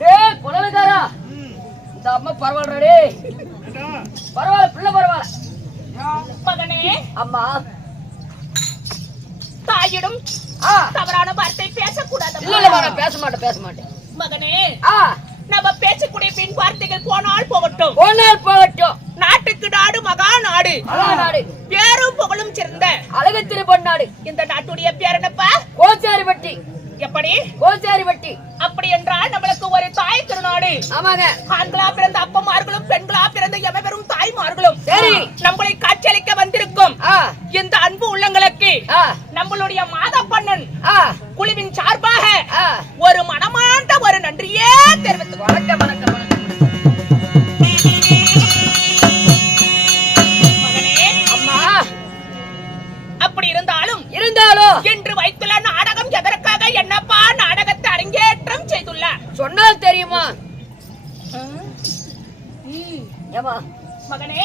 டேய் குலவிகாரா, இந்த அம்மா பரவாயில்ல, பரவாயில்ல, பிள்ளை பரவாயில்ல. மகனே, அம்மா தாயிடம் தவறான வார்த்தை பேசக்கூடாது. இல்ல, பேச மாட்டேன் மகனே. நம்ம பேசக்கூடிய பின் வார்த்தைகள் போனால் போகட்டும். நாட்டுக்கு நாடு மகா நாடு, பேரும் புகழும் சிறந்த அழகு திருப்பொன்னாடு. இந்த நாட்டுடைய பேர் என்னப்பா? கோச்சாரிப்பட்டி. எப்படி? கோச்சாரிப்பட்டி. அப்படி என்றால் நம்மளுக்கு ஒரு தாய் திருநாடு. ஆமாங்க. ஆண்களா பிறந்த அப்பமார்களும் பெண்களா பிறந்த எவரும் தாய்மார்களும் சரி நம்மளை காட்சியளிக்க வந்திருக்கும் இந்த அன்பு உள்ளங்களுக்கு நம்மளுடைய மாதப்பண்ணன் குழுவின் சார்பாக ஒரு மனமார்ந்த ஒரு நன்றியே தெரிவித்து வணக்கம். மகனே, அம்மா அப்படி இருந்தாலும் என்று வைத்துள்ள நாடகம் எதற்காக என்னப்பா நாடகத்தை அரங்கேற்றம் செய்துள்ளார் சொன்னால் தெரியுமா? மகனே,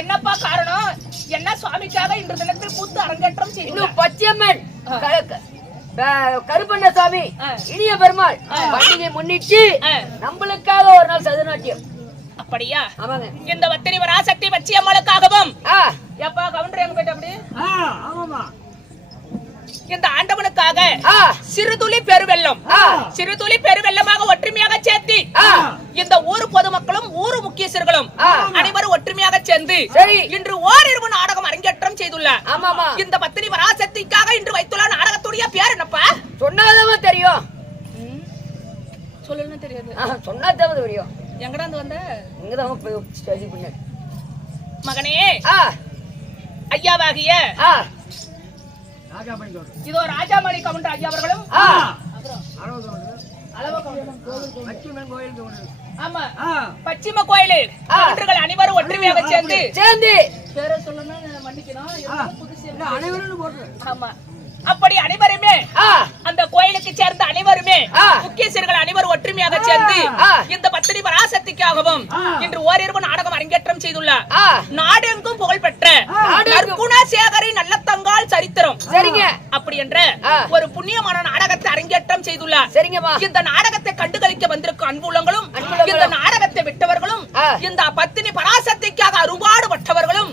என்னப்பா காரணம்? என்ன சுவாமிக்காக இன்று தினத்தில் கூத்து அரங்கேற்றம் செய்யும்? பச்சையம்மன் கருப்பண்ணசாமி இனிய பெருமாள் பண்டிகை முன்னிட்டு நம்மளுக்காக ஒரு நாள் சதுநாட்டியம். அப்படியா? ஆமாங்க. இந்த வத்திரி வராசக்தி பச்சையம்மனுக்காகவும் எப்பா கவுண்டர் எங்க போயிட்டு அப்படி இந்த ஆண்டவனுக்காக சிறுதுளி பெருவெள்ளமாக ஒற்றுமையாக சேர்த்து இந்த ஊர் பொதுமக்களும் ஊர் முக்கியஸ்தர்களும் அனைவரும் ஒற்றுமையாக சேர்ந்து இன்று ஓரிரவு நாடகம் அரங்கேற்றம் செய்துள்ளார். இந்த பத்தினி வராசக்திக்காக இன்று வைத்துள்ள நாடகத்துடைய பேர் என்னப்பா? சொன்னாதான் தெரியும். சொல்லணும் தெரியாது. சொன்னாதான் தெரியும். எங்கடா வந்த? இங்கதான். மகனே, ஐயாவாகிய இதோ ராஜாமணி கவுண்டர் ஐயா அவர்களும் பச்சிம கோயில் கவுண்டர்கள் அனைவரும் ஒற்றுமையாக சேர்ந்து பேரை சொல்லணும் மன்னிக்கணும். ஆமா, அப்படி அனைவருமே அந்த கோயிலுக்கு சேர்ந்த அனைவருமே முக்கியஸ்தர்கள் அனைவரும் ஒற்றுமையாக சேர்ந்து இந்த பத்தினி பராசக்திக்காகவும் இன்று ஓரிரவு நாடகம் அரங்கேற்றம் செய்துள்ளார். நாடெங்கும் புகழ்பெற்ற குணசேகரின் நல்ல தங்கால் சரித்திரம் அப்படி என்ற ஒரு புண்ணியமான நாடகத்தை அரங்கேற்றம் செய்துள்ளார். இந்த நாடகத்தை கண்டுகளிக்க வந்திருக்கும் அன்புள்ளங்களும் இந்த நாடகத்தை விட்டவர்களும் இந்த பத்தினி பராசக்திக்காக அரும்பாடுபட்டவர்களும்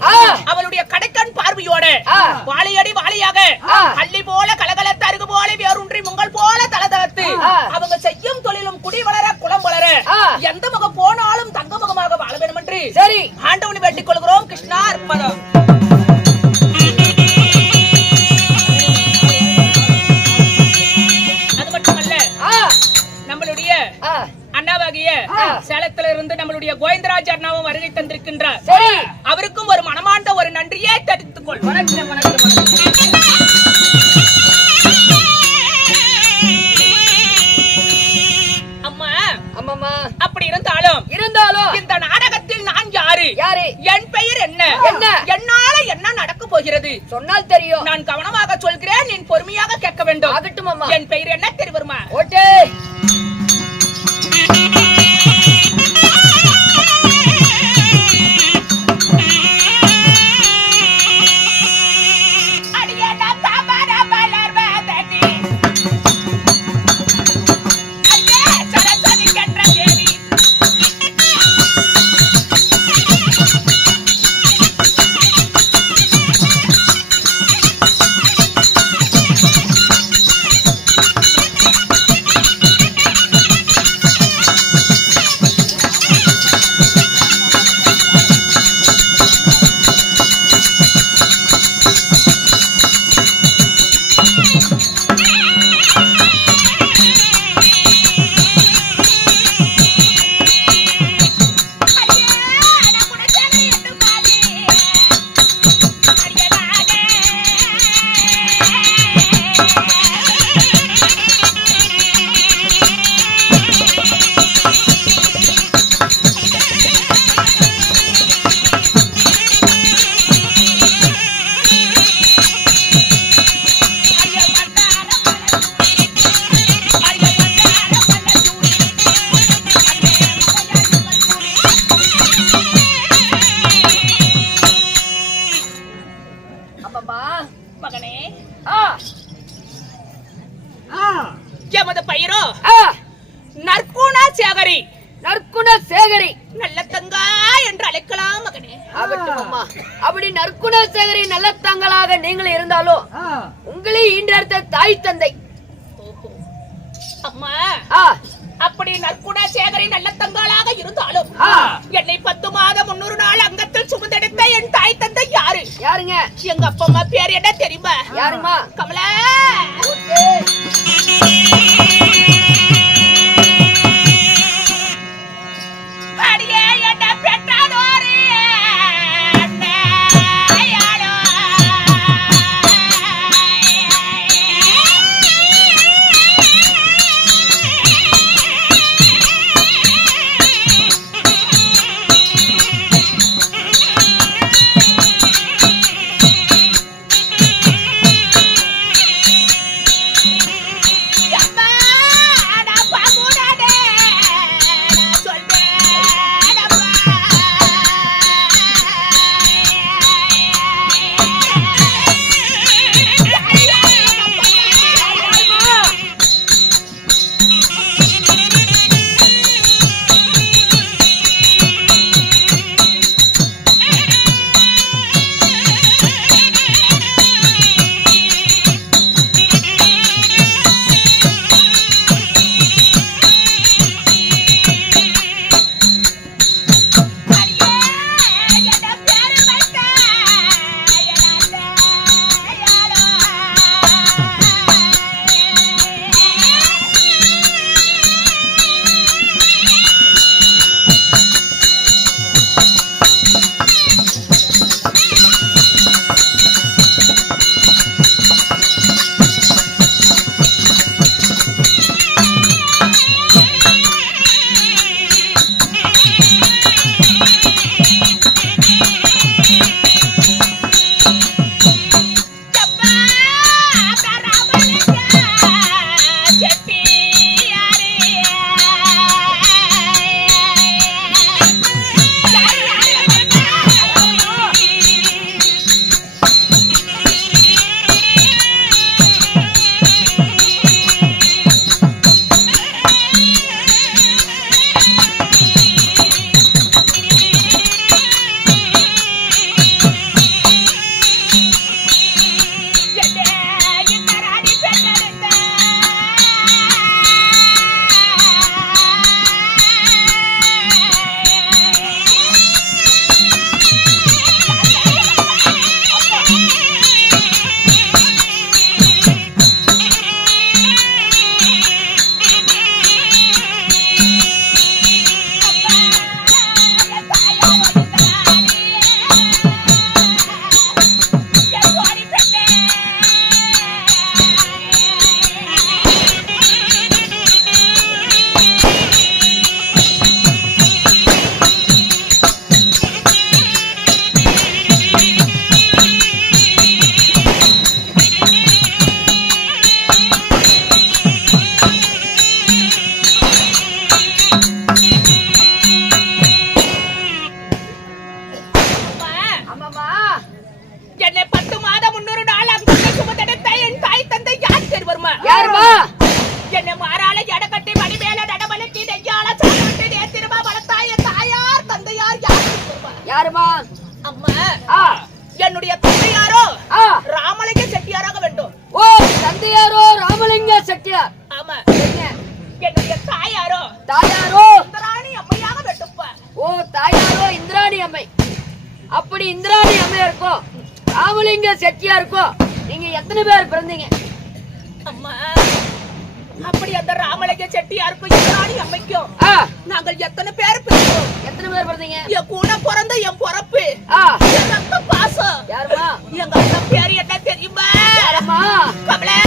அவளுடைய கடைக்கண் பார்வையோட வாழையடி வாழையாக அள்ளி போல கலகலத்து அருகு போல வேரூன்றி முங்கள் போல தளதளத்து அவங்க செய்யும் தொழிலும் குடி வளர குளம் வளர எந்த முகம் போனாலும் தங்க முகமாக வாழ வேண்டும் என்று ஆண்டவனை வேண்டிக் கொள்கிறோம். கிருஷ்ணா அர்ப்பணம். அது மட்டுமல்ல, நம்மளுடைய அண்ணாவாகிய சேலத்துல இருந்து நம்மளுடைய கோவிந்தராஜ் அண்ணாவும் வருகை தந்திருக்கின்றார். அவருக்கும் ஒரு மனமார்ந்த ஒரு நன்றியை தெரிவித்துக் கொள். அப்படி இருந்தாலும் இந்த நாடகத்தில் நான் யாரு, என் பெயர் என்ன, என்னால என்ன நடக்க போகிறது சொன்னால் தெரியும். நான் கவனமாக சொல்கிறேன், நீ பொறுமையாக கேட்க வேண்டும். என் பெயர் என்ன தெரியுமா? ஆமா, அப்படி நற்குணசேகரி நல்ல தங்களாக நீங்கள் இருந்தாலும் உங்களே ஈன்றெடுத்த தாய் தந்தை. அம்மா அப்படி நற்குணசேகரி நல்ல தங்களாக இருந்தாலும் என்னை 10 மாதம் 300 நாள் அங்கத்தில் சுமந்தெடுத்த என் தாய் தந்தை யாரு? யாருங்க? எங்க அப்பா அம்மா பேர் என்ன தெரியுமா? யாருமா? கமலா. யாருமா? அம்மா என்னுடைய தந்தையாரோ ராமலிங்க செட்டியாராக வேண்டும். ஓ, தந்தையாரோ ராமலிங்க செட்டியார். ஆமா. என்னுடைய தாயாரோ இந்திராணி அம்மையாக வேண்டும்ப்பா. ஓ, தாயாரோ இந்திராணி அம்மை. அப்படி இந்திராணி அம்மையா இருக்கும் ராமலிங்க செட்டியார் இருக்கும். நீங்க எத்தனை பேர் பிறந்தீங்க? அம்மா அப்படி அந்த ராமலிங்க செட்டியாருக்கும் இந்திராணி அம்மைக்கும் நாங்கள் எத்தனை பேர் பிறந்தோம்? எத்தனை பேர் பிறந்தீங்க? என் கூட பிறந்த என் பிறப்பு என் ரத்த பாசம். யாருமா? எங்க அண்ணா பேர் என்ன தெரியுமா? யாருமா? கமலா.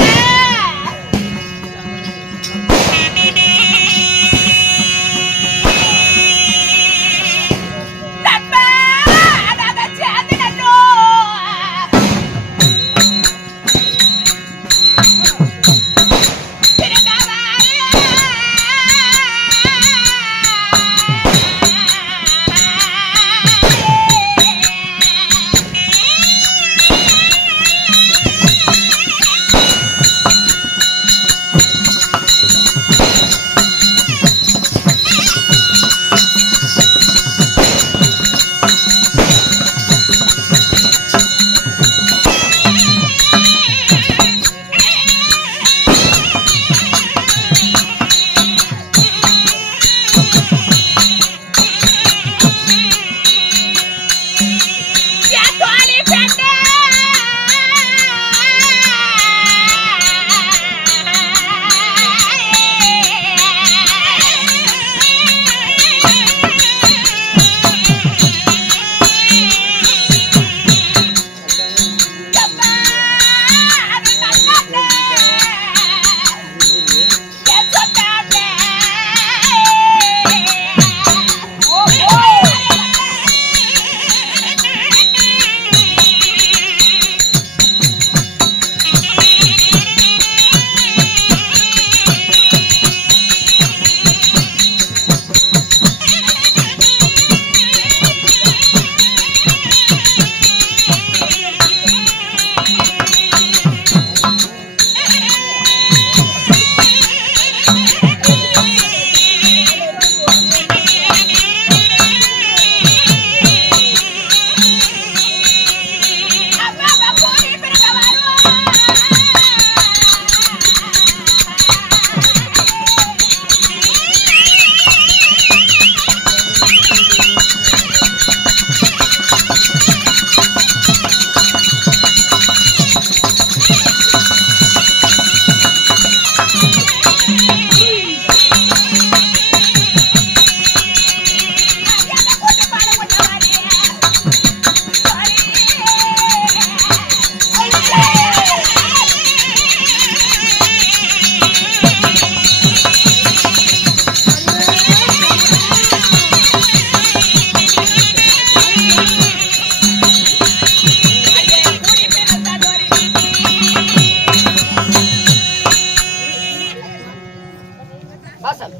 வாசல்.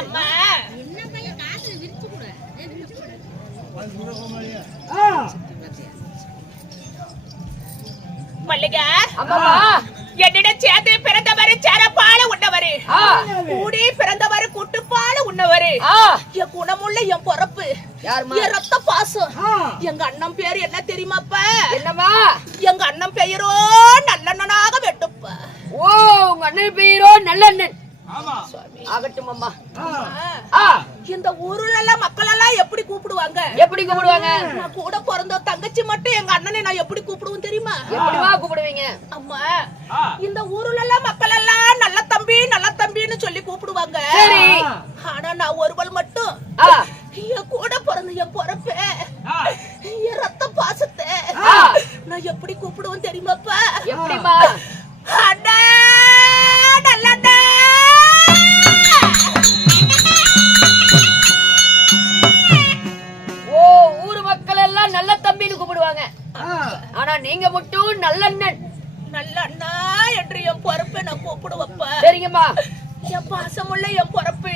அம்மா மல்லிகா அம்மாமா என்னிடம் சேர்ந்து பிறந்தவரு சேரப்பால உண்ணவரு கூடி பிறந்தவரு கூட்டுப்பால உண்ணவரு என் குணமுள்ள என் பொறப்பு என் ரத்த பாசம் எங்க அண்ணன் பேரு என்ன தெரியுமாப்பா? என்னம்மா? எங்க அண்ணன் பெயரோ நல்லண்ணனாக வெட்டுப்பா. ஓ, உங்க அண்ணன் பெயரோ நல்லண்ணன். ஆகட்டும் அம்மா. இந்த ஊர்ல எல்லாம் மக்கள் எல்லாம் எப்படி கூப்பிடுவாங்க? எப்படி கூப்பிடுவாங்க? நான் கூட பிறந்த தங்கச்சி மட்டும் எங்க அண்ணனை நான் எப்படி கூப்பிடுவேன் தெரியுமா? எப்படிமா கூப்பிடுவீங்க? அம்மா, இந்த ஊர்ல எல்லாம் மக்கள் எல்லாம் நல்ல தம்பி நல்ல தம்பின்னு சொல்லி கூப்பிடுவாங்க. சரி. ஆனா நான் ஒருவள் மட்டும் என் கூட பிறந்த என் பொறப்ப என் ரத்த பாசத்தை நான் எப்படி கூப்பிடுவேன் தெரியுமாப்பா? எப்படிமா? அண்ணா நல்லண்ணா. ஓ, ஊர் மக்கள் எல்லாம் நல்ல தம்பின்னு கூப்பிடுவாங்க. ஆனா நீங்க மட்டும் நல்லண்ணன். நல்லண்ணா என்று என் பொறப்பை நான் கூப்பிடுவப்பா. சரிங்கம்மா. என் பாசமுள்ள என் பொறப்பு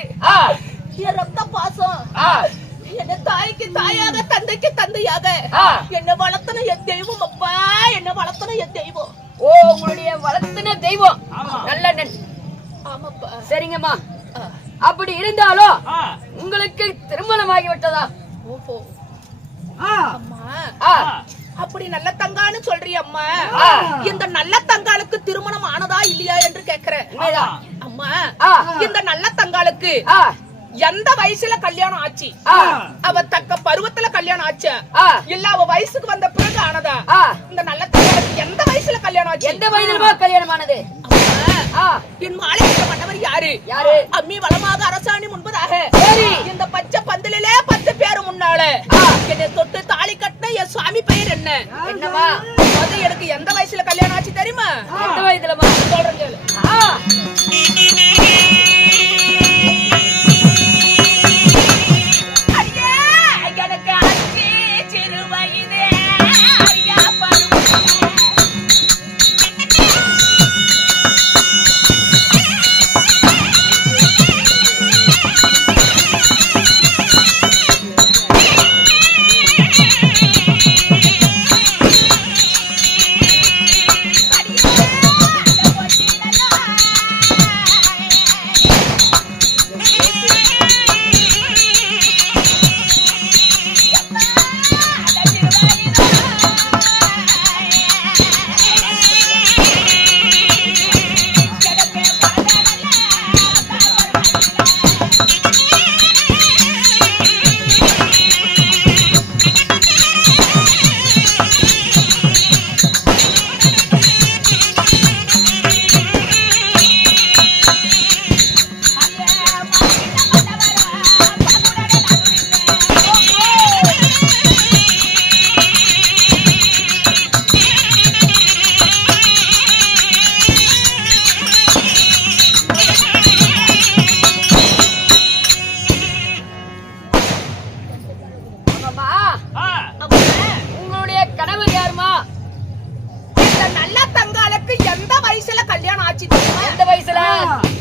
என் ரத்த பாசம் என்ன தாய்க்கு தாயாக தந்தைக்கு தந்தையாக என்ன வளர்த்தன என் தெய்வம் அப்பா. என்ன வளர்த்தன என் தெய்வம். ஓ, உங்களுடைய வளர்த்தன தெய்வம் நல்லண்ணன். ஆமாப்பா. சரிங்கம்மா. அப்படி இருந்தாலும் உங்களுக்கு திருமணம் ஆகிவிட்டதா? ஓஹோ. அம்மா, அப்படி நல்ல தங்கான்னு சொல்றியம்மா. இந்த நல்ல தங்காளுக்கு திருமணம் ஆனதா இல்லையா என்று கேக்குறேன். அம்மா, இந்த நல்ல தங்காளுக்கு எந்த வயசுல கல்யாணம் ஆச்சு? அவ தக்க பருவத்துல கல்யாணம் ஆச்சு இல்ல அவ வயசுக்கு வந்த பிறகு ஆனதா? இந்த நல்ல தங்காளுக்கு எந்த வயசுல கல்யாணம் ஆச்சு? எந்த வயதுல கல்யாணம் ஆனது? என் மாலை மன்னவர் யாரு? யாரு? அம்மி வளமாக அரசாணி முன்பதாக இந்த பச்சை பந்தலிலே 10 பேரு முன்னால என்னை தொட்டு தாலி கட்டின என் சுவாமி பெயர் என்ன? என்னமா? அது எனக்கு எந்த வயசுல கல்யாணம் ஆச்சு தெரியுமா? எந்த வயதுலமா? சொல்றேன் கேளு. ஐயா, எனக்கு 5 சிறு வயதே ஐயா பருவம். உங்களுடைய கணவர் யாருமா? இந்த நல்ல தங்காளுக்கு எந்த வயசுல கல்யாணம் ஆச்சு? எந்த வயசுல?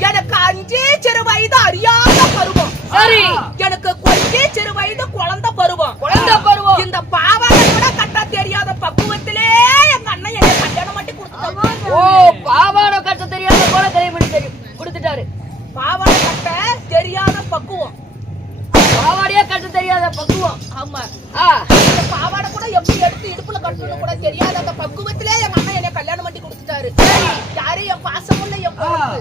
எனக்கு 5 சிறு வயது அறியாத பருவம். சரி. எனக்கு கொஞ்சம் சிறு வயது குழந்தை பருவம். குழந்தை பருவம். இந்த பாவாடை கூட கட்ட தெரியாத பக்குவத்திலே எங்க அண்ணன் என்ன கல்யாணம் பண்ணி கொடுத்தாரு. ஓ, பாவாடை கட்ட தெரியாத போல கல்யாணம் பண்ணி தெரியும் கொடுத்துட்டாரு. பாவாடை கட்ட தெரியாத பக்குவம். பாவாடையா கட்ட தெரியாத பக்குவம். ஆமா. இந்த பாவாடை கூட எப்படி எடுத்து இடுப்புல கட்டணும் கூட தெரியாத அந்த பக்குவத்திலே எங்க அண்ணன் என்ன கல்யாணம் பண்ணி கொடுத்துட்டாரு. யாரு? என் பாசமுள்ள என் பொறுப்பு.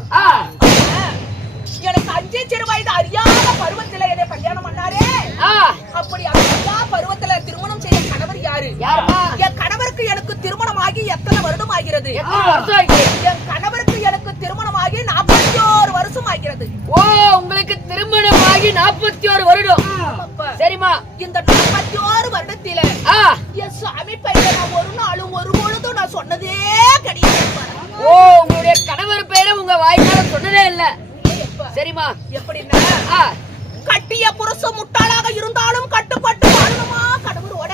எனக்கு 5 சிறு வயது அறியாத பருவத்துல என்னை கல்யாணம் பண்ணாரே. அப்படி அந்த பருவத்துல திருமணம் செய்ய கணவர் யாரு? என் கணவருக்கு எனக்கு திருமணம் ஆகி எத்தனை வருடம் ஆகிறது? என் கணவருக்கு எனக்கு திருமணம் ஆகி 41 வருஷம் ஆகிறது. ஓ, உங்களுக்கு திருமணம் ஆகி 41 வருடம். சரிமா. இந்த 41 வருடத்தில என் சுவாமி பெயரை நான் ஒரு நாளும் ஒரு பொழுதும் நான் சொன்னதே கிடையாது. ஓ, உங்களுடைய கணவர் பெயரை உங்க வாய்க்கால சொன்னதே இல்ல. சரிமா. எப்படின்னா, கட்டிய புருஷன் முட்டாளாக இருந்தாலும் கட்டுப்பட்டு வாழணுமா கணவரோட.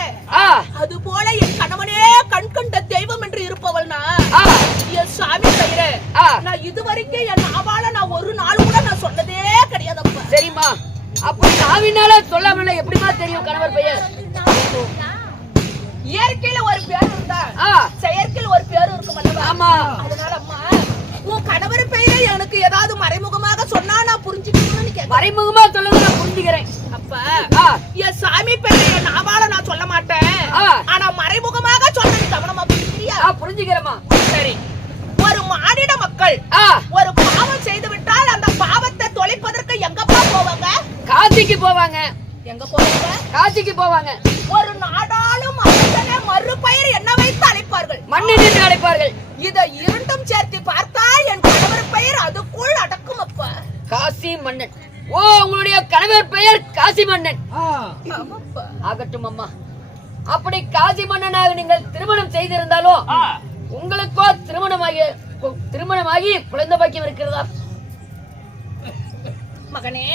அது போல என் கணவனே கண் கண்ட தெய்வம் என்று இருப்பவள் நான். என் சாமி பெயரை நான் இதுவரைக்கும் என் நாவால நான் ஒரு நாள் கூட நான் நான் சொன்னதே கிடையாதப்பா. சரிம்மா, அப்படி நாவினால சொல்லாமல எப்படிமா தெரியும் கணவர் பெயர்? இயற்கையில ஒரு பேர் இருந்தா செயற்கையில் ஒரு பேர் இருக்கும் அல்லவா? ஆமா. அதனால அம்மா உன் கணவர் பெயரை எனக்கு ஏதாவது மறைமுகமாக சொன்னா நான் புரிஞ்சுக்கணும்னு கேட்க. மறைமுகமா சொல்லுங்க, நான் புரிஞ்சுக்கிறேன். அப்ப என் சாமி பெயரை நாவால நான் சொல்ல மாட்டேன். ஆனா மறைமுகமாக சொல்றது கவனமா புரிஞ்சுக்கிறியா? புரிஞ்சுக்கிறேமா. சரி, ஒரு மானிட மக்கள் ஒரு பாவம் செய்து விட்டால் அந்த பாவத்தை தொலைப்பதற்கு எங்கப்பா போவாங்க? காசிக்கு போவாங்க. எங்க போவாங்க? காசிக்கு போவாங்க. ஒரு நாடாளும் அரசனை மறுபெயர் என்ன வைத்து அழைப்பார்கள்? மன்னன் என்று அழைப்பார்கள். இதை இரண்டும் சேர்த்து பார்த்தால் என் கணவர் பெயர் அதுக்குள் அடக்கும் அப்பா. காசி மன்னன். ஓ, உங்களுடைய கணவர் பெயர் காசி மன்னன். ஆகட்டும் அம்மா. அப்படி காசி மன்னனாக நீங்கள் திருமணம் செய்திருந்தாலும் உங்களுக்கோ திருமணமாகி குழந்தை பாக்கியம் இருக்கிறதா? மகனே,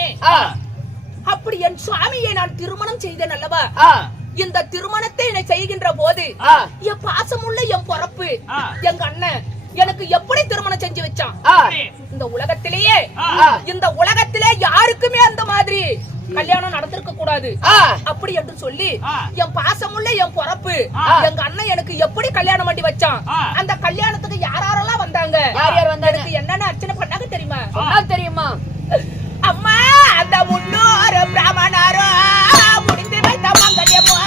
அப்படி என் சுவாமியை நான் திருமணம் செய்தேன் அல்லவா? இந்த திருமணத்தை என்னை செய்கின்ற போது என் பாசமுள்ள என் பொறப்பு எங்க அண்ணன் எனக்கு எப்படி திருமணம் செஞ்சு வச்சான்? இந்த உலகத்திலே யாருக்குமே அந்த மாதிரி கல்யாணம் நடந்திருக்க கூடாது அப்படி என்று சொல்லி என் பாசமுள்ள என் பொறப்பு எங்க அண்ணன் எனக்கு எப்படி கல்யாணம் பண்ணி வச்சான்? அந்த கல்யாணத்துக்கு யாரெல்லாம் வந்தாங்க? யார் யார் வந்தாங்க? என்னென்ன அர்ச்சனை பண்ணாங்க தெரியுமா? தெரியுமா அம்மா? அந்த 300 பிராமணரோ முடிந்து வைத்த மங்கல்யமோ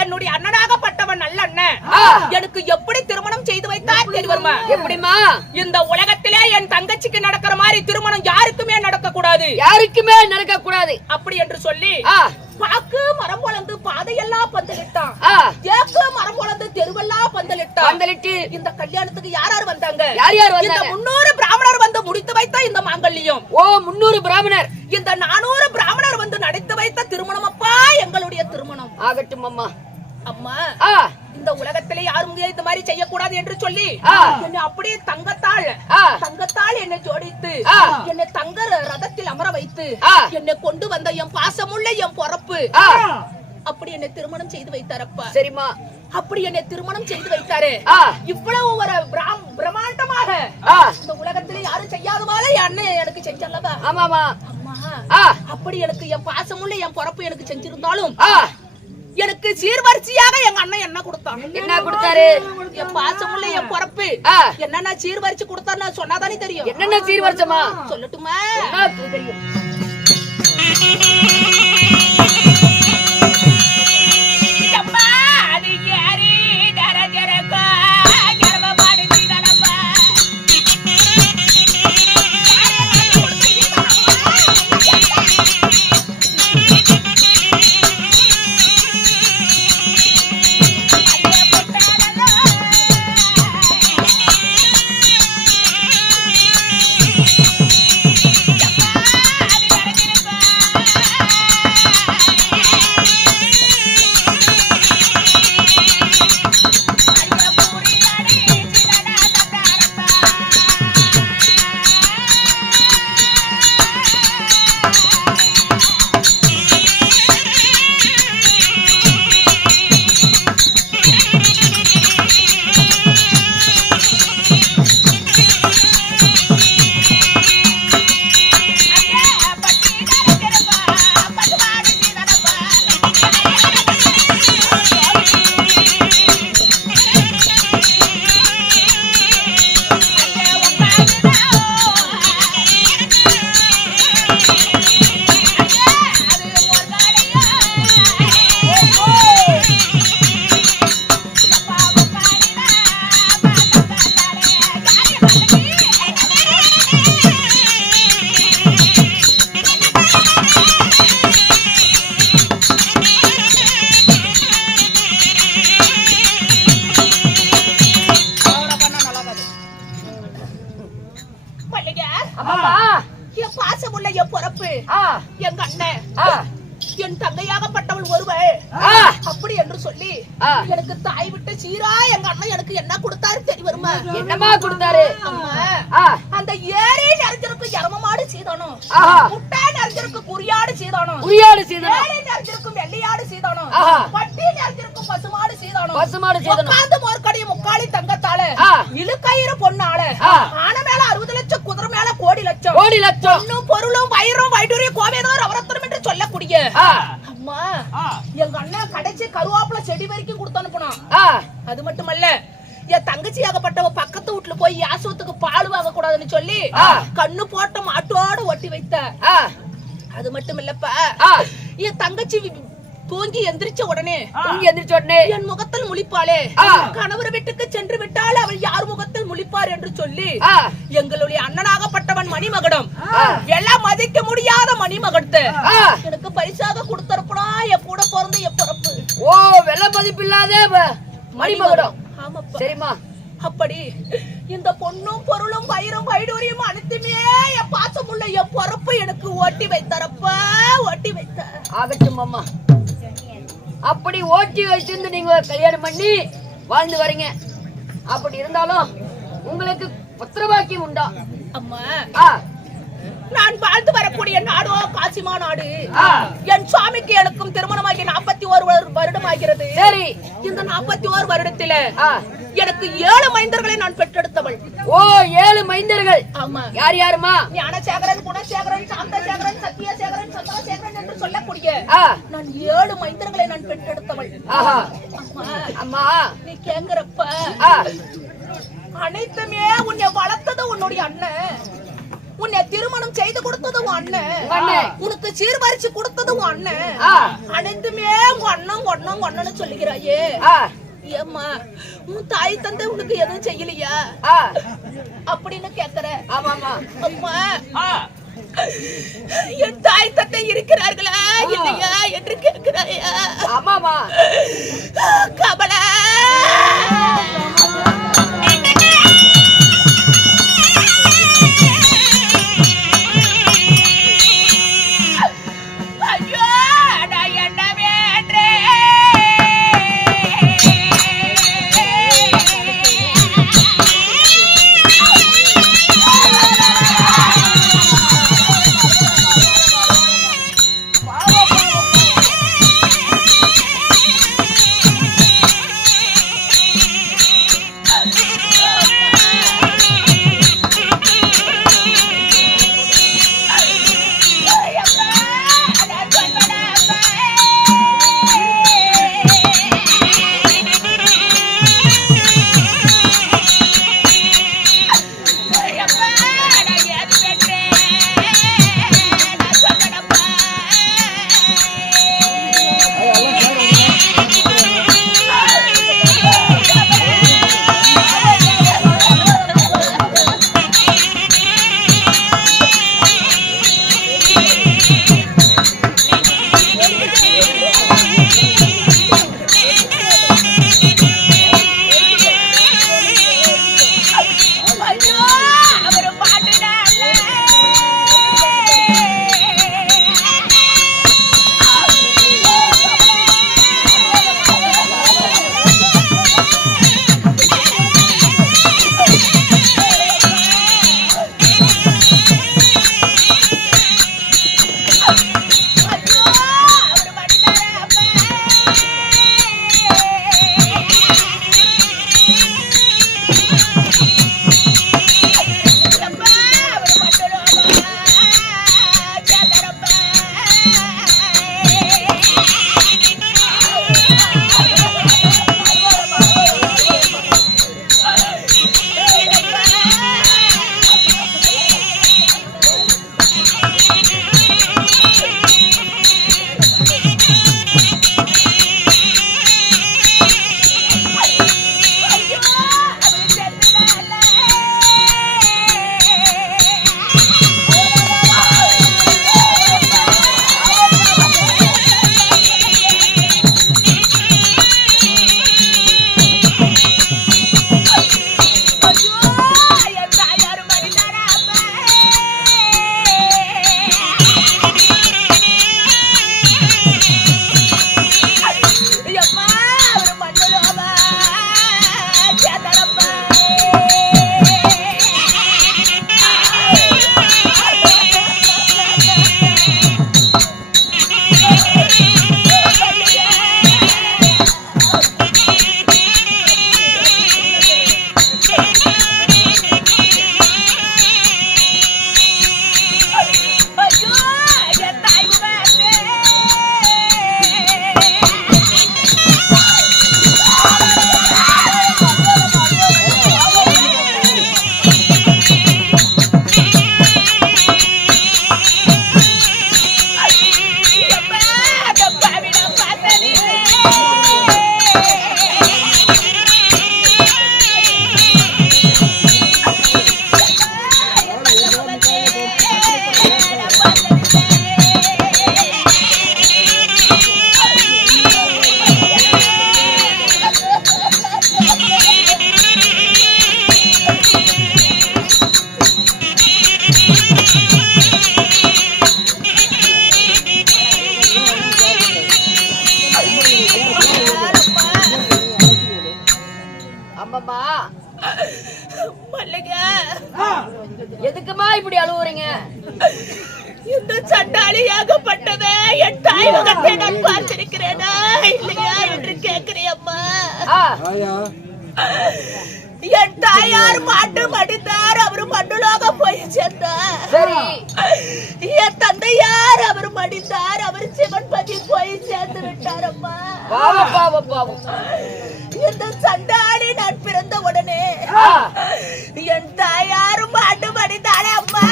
என்னுடைய அண்ணனாகப்பட்டவன் நல்ல அண்ணன் எனக்கு எப்படி திருமணம் செய்து வைத்தார் தெரியுமா? எப்படிமா? இந்த உலகத்திலே என் தங்கச்சிக்கு நடக்கிற மாதிரி திருமணம் யாருக்குமே நடக்க கூடாது, யாருக்குமே நடக்க கூடாது அப்படி என்று சொல்லி பாக்கு மரம் வளர்ந்து பாதையெல்லாம் பந்தலிட்டான், தேக்கு மரம் வளர்ந்து தெருவெல்லாம் பந்தலிட்டு இந்த கல்யாணத்துக்கு யார் யார் வந்தாங்க? யார் யார் வந்தாங்க? 300 பிராமணர் வந்து முடித்து வைத்த இந்த மாங்கல்யம். ஓ, 300 பிராமணர். இந்த 400 பிராமணர் வந்து நடத்தி வைத்த திருமணம் அப்பா எங்களுடைய திருமணம். ஆகட்டும் அம்மா. அம்மா, இந்த உலகத்திலே யாரும் இந்த மாதிரி செய்யக்கூடாது என்று சொல்லி என்னை அப்படியே தங்கத்தால் என்னை ஜோடித்து என்னை தங்க ரதத்தில் அமர வைத்து என்னை கொண்டு வந்த என் பாசமுள்ள என் பொறப்பு அப்படி என்னை திருமணம் செய்து வைத்தாரப்பா. சரிமா, அப்படி என்னை திருமணம் செய்து வைத்தாரு. இவ்வளவு ஒரு பிரம்மாண்டமாக இந்த உலகத்திலே யாரும் செய்யாதவாறு என் அண்ணன் எனக்கு செஞ்சல்லவா? ஆமாமா. அம்மா, அப்படி எனக்கு என் பாசமுள்ள என் பொறப்பு எனக்கு செஞ்சிருந்தாலும் எனக்கு சீர்வரிசையாக எங்க அண்ணன் என்ன கொடுத்தான்? என்ன கொடுத்தாரு? என் பாசமுள்ள என் பொறப்பு என்னென்ன சீர்வரிச்சு கொடுத்தான்னு சொன்னாதானே தெரியும். என்னென்ன சீர்வரிசமா சொல்லட்டுமா? தெரியும். Bye. பொறப்பு எங்க அண்ணன் என் தங்கையாகப்பட்டவள் ஒருவள் அப்படி என்று சொல்லி எனக்கு தாய் விட்டு சீரா எங்க அண்ணன் எனக்கு என்ன கொடுத்தாரு தெரியுமா? என்னமா கொடுத்தாரு? அந்த ஏரி நிறைஞ்சிருக்கு எரும மாடு சீதானம், முட்டை நிறைஞ்சிருக்கு குறியாடு சீதானம், ஏரி நிறைஞ்சிருக்கு வெள்ளையாடு சீதானம், பட்டி நிறைஞ்சிருக்கு பசுமாடு சீதானம், உட்கார்ந்து மோர்க்கடிய முக்காளி தங்கத்தால இழுக்கயிறு பொண்ணால ஆன மேல 60 லட்சம் குதிரை மேல கோடி லட்சம் பொண்ணும் பொருளும் வயிறும் வைடூரியம் கோவேதம் ரவரத்தனம் என்று சொல்லக்கூடிய அம்மா எங்க அண்ணன் கடைசி கருவாப்புல செடி வரைக்கும் கொடுத்து அனுப்பணும். அது மட்டுமல்ல என் தங்கச்சியாகப்பட்டவ பக்கத்து வீட்டுல போய் யாசத்துக்கு பால் வாங்க கூடாதுன்னு சொல்லி கண்ணு போட்ட மாட்டோட ஒட்டி வைத்த. அது மட்டும் இல்லப்பா என் தங்கச்சி தூங்கி எந்திரிச்ச உடனே என் முகத்தில் முழிப்பாளே, கணவர் வீட்டுக்கு சென்று விட்டால் அவள் யார் முகத்தில் முழிப்பார் என்று சொல்லி எங்களுடைய அண்ணனாகப்பட்டவன் மணிமகடம் எல்லாம் மதிக்க முடியாத மணிமகடத்தை எனக்கு பரிசாக கொடுத்தரப்படா என் கூட பிறந்த என் பிறப்பு. ஓ, வெள்ள மதிப்பில்லாத மணிமகடம். சரிமா, அப்படி இந்த பொண்ணும் பொருளும் வயிறும் வைடூரியம் அனைத்துமே என் பாசமுள்ள என் பிறப்பு எனக்கு ஓட்டி வைத்தரப்ப ஓட்டி வைத்த. ஆகட்டும் அம்மா, அப்படி ஓட்டி வச்சிருந்து நீங்க கல்யாணம் பண்ணி வாழ்ந்து வரீங்க. அப்படி இருந்தாலும் உங்களுக்கு புத்திரபாக்கியம் உண்டா? அம்மா, நான் வாழ்ந்து வரக்கூடிய நாடோ காசிமா நாடு. என் சுவாமிக்கு எனக்கும் திருமணமாகி 41 வருடம் ஆகிறது. சரி, இந்த 41 வருடத்தில எனக்கு 7 மைந்தர்களை நான் பெற்றெடுத்தவள். ஓ, 7 மைந்தர்கள். ஆமா. யார் யாருமா? ஞானசேகரன், குணசேகரன், சாந்தசேகரன், சத்தியசேகரன், சந்திரசேகரன் என்று சொல்லக்கூடிய நான் 7 மைந்தர்களை நான் பெற்றெடுத்தவள். அம்மா, நீ கேக்குறப்ப அனைத்துமே உன்னை வளர்த்தது உன்னுடைய அண்ணன், உன்னை திருமணம் செய்து கொடுத்தது உன் அண்ணன், உனக்கு சீர்வரிச்சு கொடுத்தது உன் அண்ணன், அனைத்துமே உங்க அண்ணன் சொல்லுகிறாயே. ஏம்மா, உன் தாய் தந்தை உனக்கு எதுவும் செய்யலையா அப்படின்னு கேக்குற? அம்மா, என் தாய் தந்தை இருக்கிறார்களா இல்லையா என்று கேட்கிறாயா? ஆமாமா. கபல போறீங்க? இந்த சண்டாளியாகப்பட்டத என் தாய்மகத்தை நான் பார்த்திருக்கிறேனா இல்லையா என்று கேட்கிறேம்மா. என் தாயார் மாட்டு மடித்தார், அவரு மண்ணுலாக போய் சேர்ந்தார். என் தந்தையார் அவர் மடித்தார், அவர் சிவன் பதி போய் சேர்ந்து விட்டார் அம்மா. இந்த சண்டாளி நான் பிறந்த உடனே என் தாயார் மாட்டு மடித்தாரே அம்மா.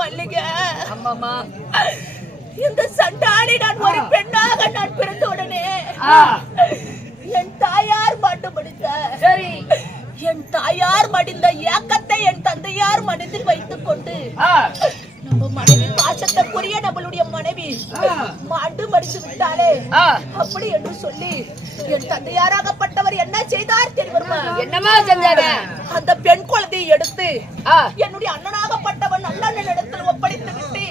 மல்லிகா, அம்மாமா, இந்த சண்டாளி நான் ஒரு பெண்ணாக நான் பிறந்த உடனே என் தாயார் மாட்டு மடித்தார். சரி, என் தாயார் மடிந்த ஏக்கத்தை என் தந்தையார் மனதில் வைத்துக் கொண்டு நம்ம மனைவி பாசத்திற்குரிய நம்மளுடைய மனைவி மாண்டு மடித்து விட்டாலே அப்படி என்று சொல்லி என் தந்தையாராகப்பட்டவர் என்ன செய்தார் தெரியுமா? என்னமா செஞ்சாங்க? அந்த பெண் குழந்தையை எடுத்து என்னுடைய அண்ணனாகப்பட்டவன் நல்லண்ணன் இடத்தில் ஒப்படைத்து விட்டு,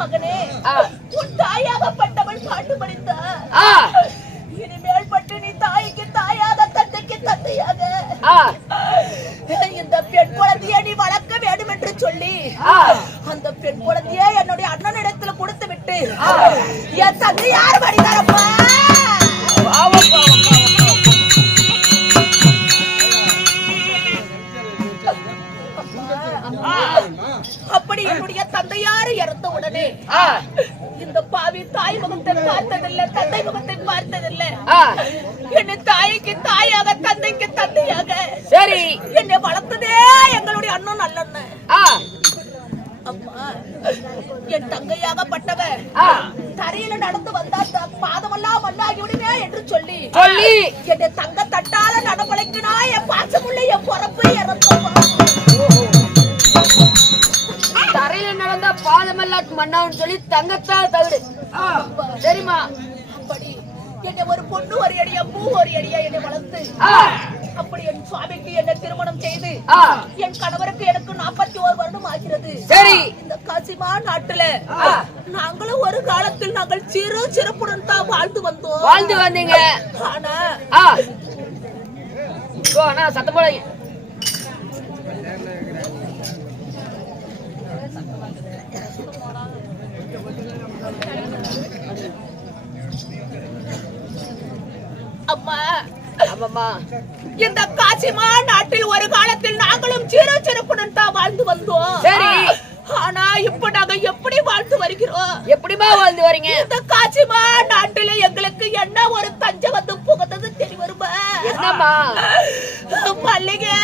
மகனே உன் தாயாகப்பட்டவன் பாட்டு படித்தார், இனிமேல் பட்டு நீ தாய்க்கு தாயாக தந்தைக்கு தந்தையாக இந்த பெண் குழந்தையை நீ வளர்க்க வேண்டும் என்று சொல்லி அந்த பெண் குழந்தையை என்னுடைய அண்ணனிடத்துல கொடுத்து விட்டு என் தந்தையார் படித்தாரப்பா. அப்படி என்னுடைய தந்தையார் இறந்த உடனே இந்த பாவி தாய் முகத்தை பார்த்ததில்லை, தந்தை முகத்தை பார்த்ததில்லை. என்னை தாய்க்கு தாயாக தந்தைக்கு தந்தையாக சரி என்னை வளர்த்ததே எங்களுடைய அண்ணன் நல்லண்ணன். அம்மா, என் தங்கையாகப்பட்டவ தரையில நடந்து வந்தா பாதமெல்லாம் மண்ணாகி விடுவே என்று சொல்லி என்னை தங்க தட்டால நடப்பழைக்கினா என் பாசமுள்ள என் பொறப்பு இறந்தோமா. தரையில நடந்தா பாதமெல்லாம் மண்ணான்னு சொல்லி தங்கத்தால் தகுடு. சரிம்மா, அப்படி என்னை ஒரு பொண்ணு ஒரு அடியா பூ ஒரு அடியா என்னை வளர்த்து அப்படி என் சுவாமிக்கு என்ன திருமணம் செய்து என் கணவருக்கு எனக்கு 41 வருடம் ஆகிறது. இந்த காசிமா நாட்டுல நாங்களும் ஒரு காலத்தில் நாங்கள் சிறு சிறப்புடன் தான் வாழ்ந்து வந்தீங்க. ஆனா சத்தம் போடுங்க. அம்மா, இந்த காசிமா நாட்டில் ஒரு காலத்தில் நாங்களும் சிறு சிறப்புடன் தான் வாழ்ந்து வந்தோம். ஆனா இப்ப நாங்க எப்படி வாழ்ந்து வருகிறோம்? எப்படிமா வாழ்ந்து வரீங்க? இந்த காசிமா நாட்டில எங்களுக்கு என்ன ஒரு தஞ்சம் வந்து புகுந்தது தெரியுமா? என்னம்மா? மல்லிகை,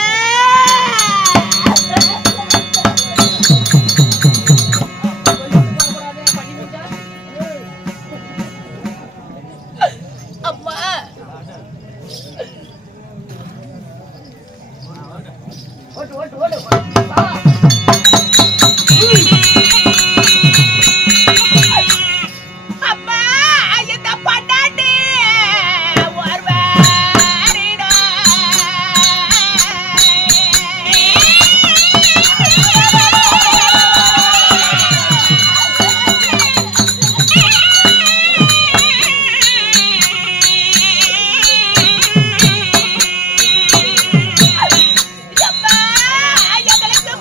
அம்மா, அம்மா, இந்த பொண்டாட்டி எங்களுக்கு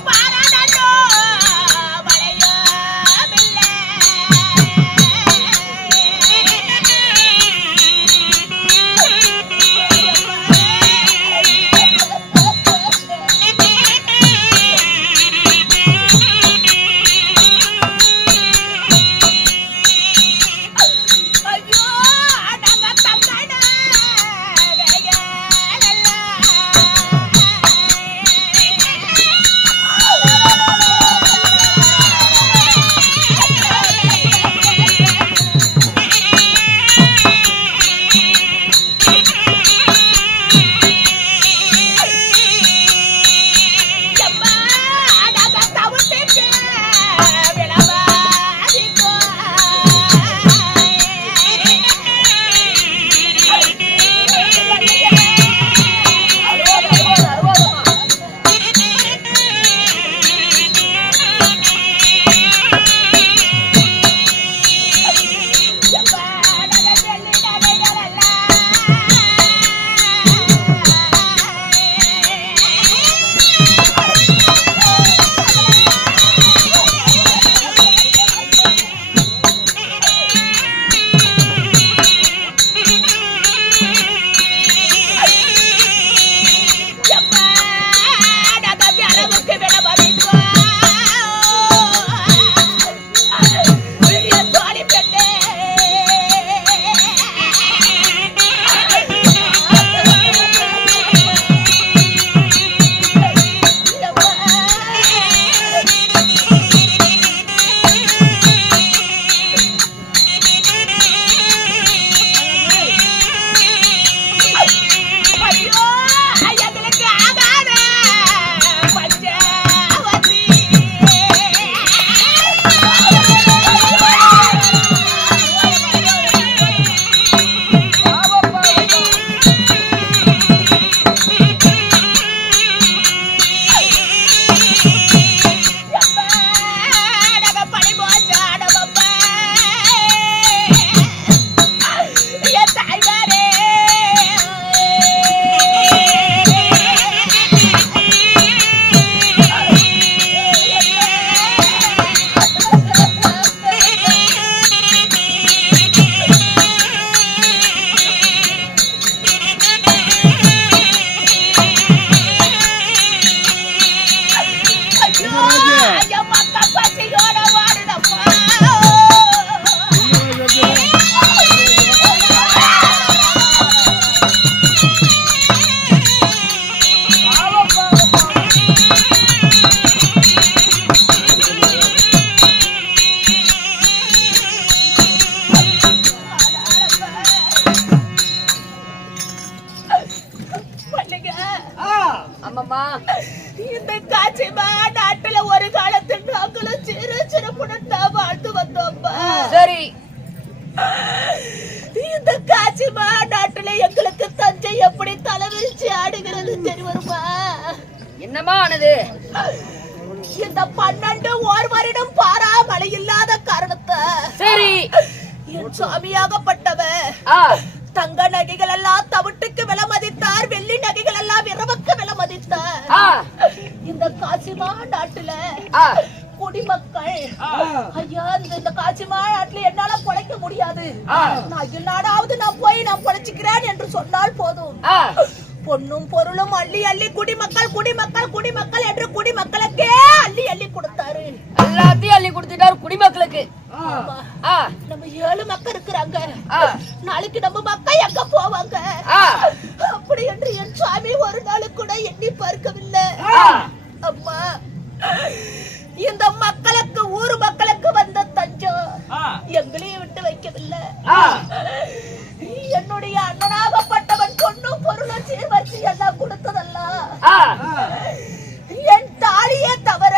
ஆமாம்மா. இந்த காட்சிமா நாட்டுல ஒரு காலத்தில் நாங்களும் சிறு சிறப்புடன் தான் வாழ்ந்து வந்தோம்ப்பா. சரி. இந்த காட்சிமா நாட்டுல எங்களுக்கு தஞ்சை எப்படி தலைவிரிச்சு ஆடுகிறது தெரியுமா? என்னமா ஆனது? இந்த 12 ஓர் வருடம் பாரா மழை இல்லாத காரணத்தை சரி என் சுவாமியாகப்பட்டவ தங்க நகைகள் எல்லாம் தவிட்டுக்கு விலை மதித்தார், வெள்ளி நகைகள் எல்லாம் இரவுக்கு விலை மதித்தார். இந்த காசிமா நாட்டுல குடிமக்கள் ஐயா இந்த காசிமா நாட்டுல என்னால பொழைக்க முடியாது, நான் எல்லாராவது நான் போய் நான் பொழைச்சுக்கிறேன் என்று சொன்னால் போதும், பொண்ணும் பொருளும் அள்ளி அள்ளி குடிமக்கள் குடிமக்கள் குடிமக்கள் என்று குடிமக்களுக்கே அள்ளி அள்ளி கொடுத்தாரு. எல்லாத்தையும் அள்ளி கொடுத்துட்டாரு குடிமக்களுக்கு. நம்ம 7 மக்கள் இருக்கிறாங்க, நாளைக்கு நம்ம மக்கள் எங்க போவாங்க? அப்படி என்று என் சுவாமி ஒரு நாள் கூட எண்ணி பார்க்கவில்லை. அம்மா இந்த மக்களுக்கு ஊர் மக்களுக்கு வந்த தஞ்சம் எங்களையும் விட்டு வைக்கவில்லை. என்னுடைய அண்ணனாகப்பட்டவன் பொண்ணும் பொருளும் சீர்வரிசை எல்லாம் கொடுத்ததெல்லாம் என் தாலியே தவிர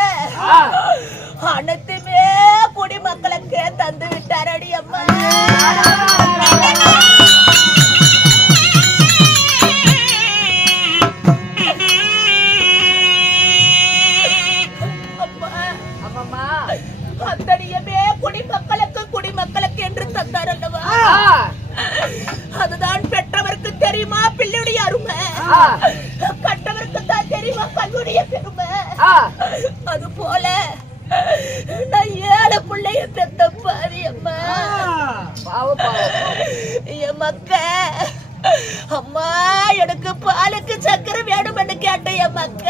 அனைத்துமே குடிமக்களுக்கு தந்து விட்டாரடி அம்மா. அத்தனையுமே குடிமக்களுக்கு குடிமக்களுக்கு என்று தந்தார் அல்லவா? அதுதான் பெற்றவருக்கு தெரியுமா பிள்ளையுடைய அருமை, கற்றவருக்கு தான் தெரியுமா கல்வியுடைய பெருமை. அது போல நான் 7 பிள்ளைய பெத்த பாதி அம்மா. என் மக்க அம்மா எனக்கு பாலுக்கு சக்கரை வேணும் என்று கேட்டேன் என் மக்க.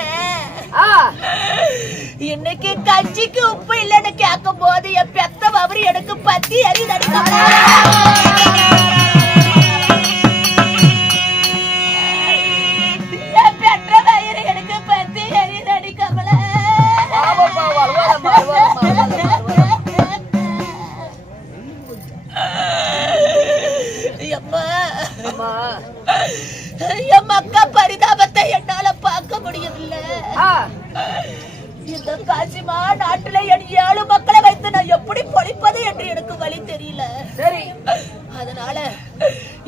இன்னைக்கு கஞ்சிக்கு உப்பு இல்லைன்னு கேட்கும் போது என் பெத்த அவரு எனக்கு பத்தி அறிதடி. என் பெற்ற வயிறு எனக்கு பத்தி அறிதடி கமல. என் மக்கா பரிதாபத்தை என்னால பார்க்க முடியவில்லை. இந்த காசிமா நாட்டுல என் 7 மக்களை வைத்து நான் எப்படி பொழைப்பது என்று எனக்கு வழி தெரியல. சரி அதனால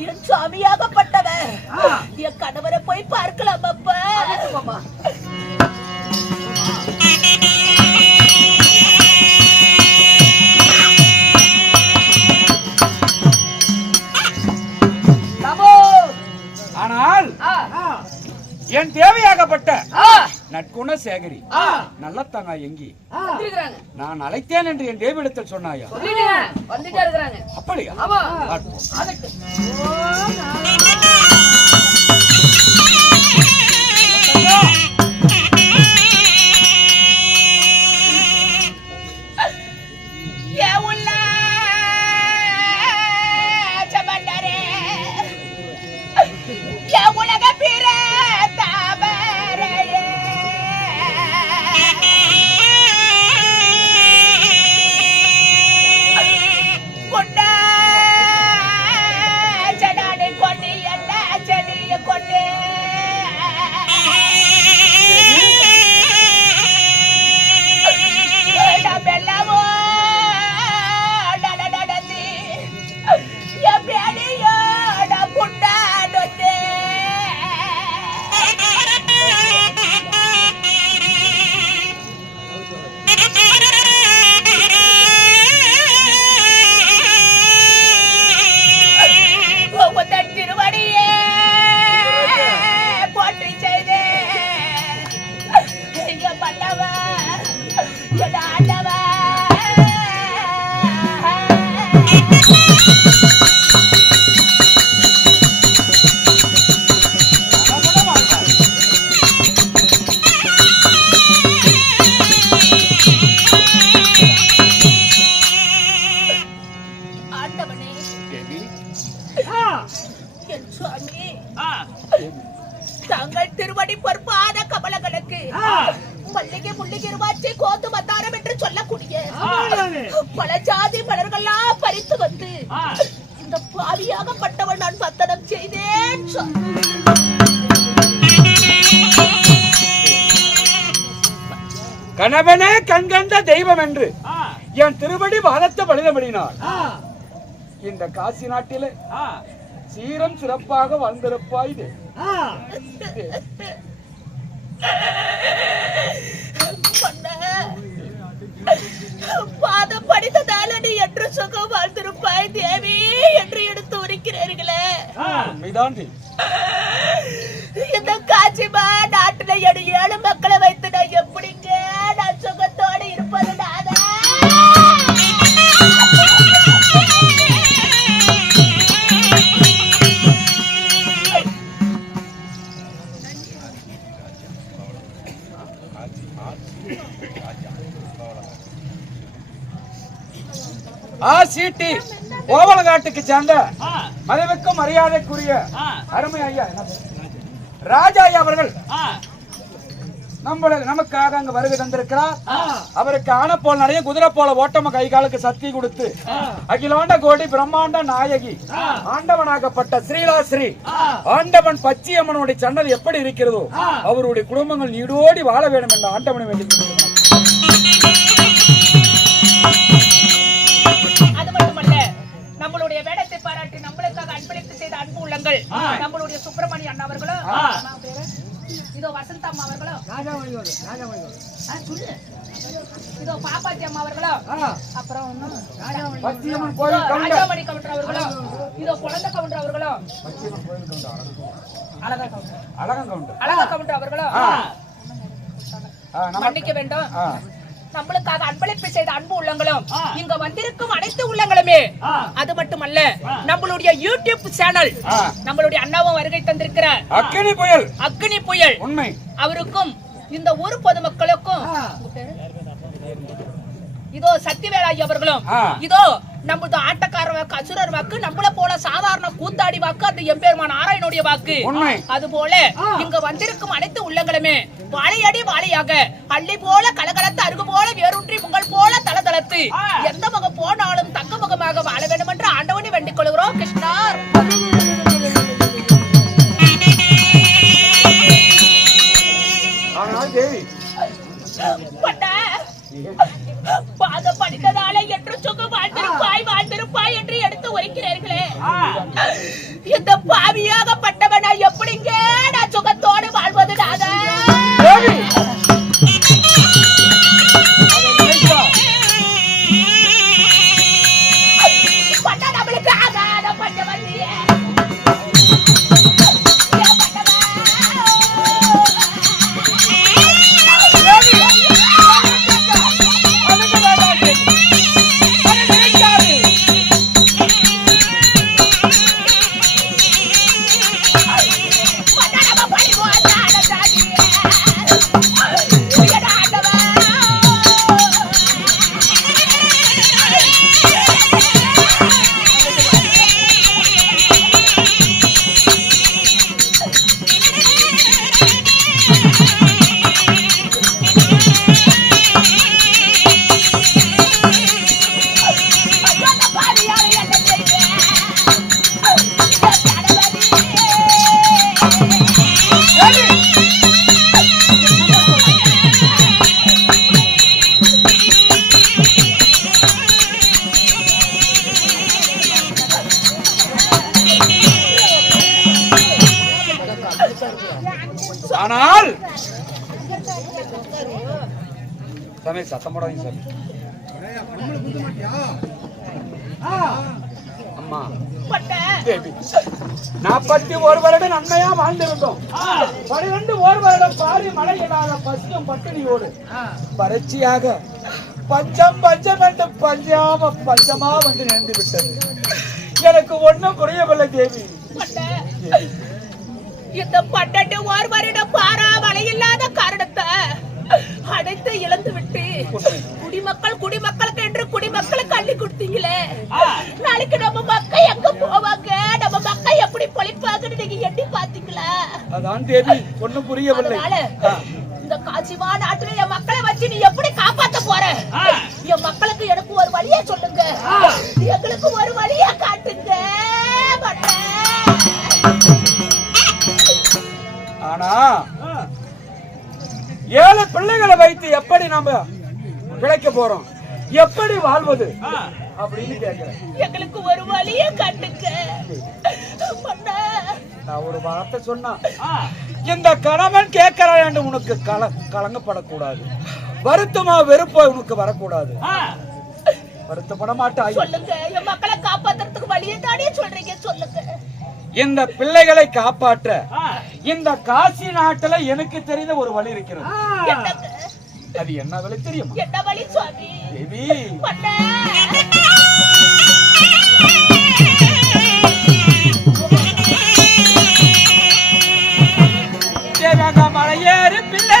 என் சுவாமியாகப்பட்டவ என் கணவரை போய் பார்க்கலாம் அப்பா. ஆனால் என் தேவையாகப்பட்ட நற்குண சேகரி நல்லத்தங்கா எங்கி நான் அழைத்தேன் என்று என் தேவிடத்தில் சொன்னாயா? அப்படியா? தங்கள் திருவடி பொறுப்பான கமலங்களுக்கு மல்லிகை முள்ளிகை வாச்சி கோத்து மத்தாரம் என்று சொல்லக்கூடிய பல ஜாதி மலர்கள்லாம் பறித்து வந்து இந்த பாவியாகப்பட்டவன் நான் பத்தனம் செய்தேன். கணவனே கண்கண்ட தெய்வம் என்று என் திருவடி பாதத்தை பலிதபடினார் இந்த காசி நாட்டிலே சீரம் சிறப்பாக வாழ்ந்திருப்பாய் பாதம் படித்ததால நீ என்று சுகம் வாழ்ந்திருப்பாய் தேவி என்று எடுத்து உரைக்கிறீர்களே. இந்த காட்சிமா நாட்டுல 7 மக்களை வைத்து நான் எப்படிங்க நான் சுகத்தோடு இருப்பது? சீட்டி கோவலகாட்டுக்கு சேர்ந்த மதிப்புக்கும் மரியாதைக்குரிய அருமை ஐயா ராஜா ஐயா அவர்கள் நமக்காக அங்க வருகை தந்திருக்கிறார். அவருக்கு ஆன போல் நிறைய குதிரை போல ஓட்டம கை காலுக்கு சக்தி கொடுத்து அகிலாண்ட கோடி பிரம்மாண்ட நாயகி ஆண்டவனாகப்பட்ட ஸ்ரீலாஸ்ரீ ஆண்டவன் பச்சியம்மனுடைய சன்னதி எப்படி இருக்கிறதோ அவருடைய குடும்பங்கள் நீடோடி வாழ வேண்டும் என்ற ஆண்டவனை வேண்டிக் நம்மளுடைய வேடத்தை பாராட்டி நம்மளுக்காக அன்பளிப்பு செய்த அன்பு உள்ளங்கள் நம்மளுடைய சுப்பிரமணிய அண்ணா அவர்களும் இதோ வசந்த அம்மா அவர்களும் இதோ பாப்பாத்தி அம்மா அவர்களும் அப்புறம் ராஜாமணி கவுண்டர் அவர்களும் இதோ குழந்தை கவுண்டர் அவர்களும் அழகா கவுண்டர் அவர்களும் மன்னிக்க வேண்டும். நம்மளுக்காக அன்பளிப்பு செய்த அன்பு உள்ளங்களும் இங்க வந்திருக்கும் அனைத்து உள்ளங்களுமே அது மட்டுமல்ல நம்மளுடைய யூடியூப் சேனல் நம்மளுடைய அண்ணாவும் வருகை தந்திருக்கிற அக்னி புயல் உண்மை அவருக்கும் இந்த ஊர் பொதுமக்களுக்கும் இதோ சத்திவேலாயி அவர்களும் இதோ நம்மளது ஆட்டக்கார வாக்கு அசுரர் வாக்கு நம்மள போல சாதாரண கூத்தாடி வாக்கு அந்த எம்பெருமான் நாராயணனுடைய வாக்கு அது போல இங்க வந்திருக்கும் அனைத்து உள்ளங்களுமே வாழையடி வாழையாக அள்ளி போல கலகலத்து அருகு போல வேரூன்றி உங்கள் போல தளதளத்து எந்த முகம் போனாலும் தங்க முகமாக வாழ வேண்டும் என்று ஆண்டவனை வேண்டிக் கொள்கிறோம். கிருஷ்ணர் பாத படித்ததால என்று சுகம் வாழ்ந்திருப்பாய் என்று எடுத்து உரைக்கிறீர்களே. இந்த பாவியாகப்பட்டவனா எப்படிங்க நான் சுகத்தோடு வாழ்வது? நம்மளுக்கு ஆகாத பட்டவன் ஆனால் சாமி சத்தம் போடாதீங்க சாமி. அம்மா 41 வருடம் நன்மையா வாழ்ந்திருந்தோம். 12 வருடம் பாரி மழை இல்லாத பசியும் பட்டினியோடு வறட்சியாக பஞ்சம் பஞ்சம் என்று பஞ்சமா வந்து நேர்ந்து விட்டது. எனக்கு ஒண்ணும் புரியவில்லை தேவி. இந்த 12 வருடம் பாரா மழை இல்லாத காரணத்தை அனைத்து இழந்து விட்டு குடிமக்களுக்கு என்று குடிமக்களுக்கு அள்ளி கொடுத்தீங்களே. நாளைக்கு நம்ம மக்கள் எங்க போவாங்க, நம்ம மக்கள் எப்படி பொழிப்பாங்கன்னு நீங்க எண்ணி பாத்தீங்களா? அதான் தேவி ஒண்ணும் புரியவில்லை. இந்த காசிமா நாட்டுல என் மக்களை வச்சு நீ எப்படி காப்பாத்த போற? என் மக்களுக்கு எனக்கு ஒரு வழியை சொல்லுங்க, எங்களுக்கு ஒரு வழியை காட்டுங்க. ஆனா 7 பிள்ளைகளை வைத்து எப்படி நாம பிழைக்க போறோம், எப்படி வாழ்வது அப்படின்னு கேக்குறேன். எங்களுக்கு ஒரு வழிய கட்டுக்க. நான் ஒரு வார்த்தை சொன்னா, இந்த கணவன் கேட்கிறான் என்று உனக்கு கலங்கப்படக்கூடாது, வருத்தமா வெறுப்பா உனக்கு வரக்கூடாது. வருத்தப்பட மாட்டாய். சொல்லுங்க, என் மக்களை காப்பாத்துறதுக்கு வழியை தானே சொல்றீங்க, சொல்லுங்க. இந்த பிள்ளைகளை காப்பாற்ற இந்த காசி நாட்டுல எனக்கு தெரிந்த ஒரு வழி இருக்கிறது. அது என்ன வழி தெரியுமா? என்ன வழி சுவாமி? தேவி, மலையேறு பிள்ளை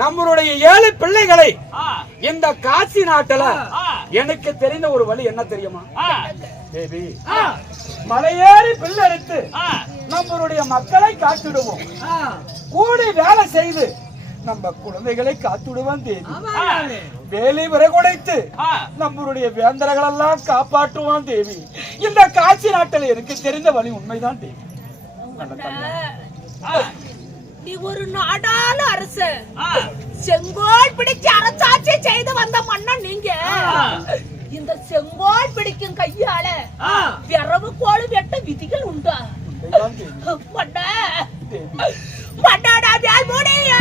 நம்மளுடைய 7 பிள்ளைகளை இந்த காசி நாட்டுல எனக்கு தெரிந்த ஒரு வழி என்ன தெரியுமா? தேவி, மலையேறி பிள்ளை எடுத்து நம்மளுடைய மக்களை காத்திடுவோம், கூடி வேலை செய்து நம்ம குழந்தைகளை காத்துடுவோம் தேவி. வேலி விறகுடைத்து நம்மளுடைய வேந்தர்கள் எல்லாம் காப்பாற்றுவான் தேவி. இந்த காசி நாட்டில் எனக்கு தெரிந்த வழி உண்மைதான் தேவி. நீ ஒரு நாடாள அரசன், செங்கோல் பிடிச்சு அரசாட்சி செய்து வந்த மன்னன் நீங்க. இந்த செங்கோல் பிடிக்கும் கையால விரவு கோழு வெட்ட விதிகள் உண்டா? மன்னடா வேல் முடியா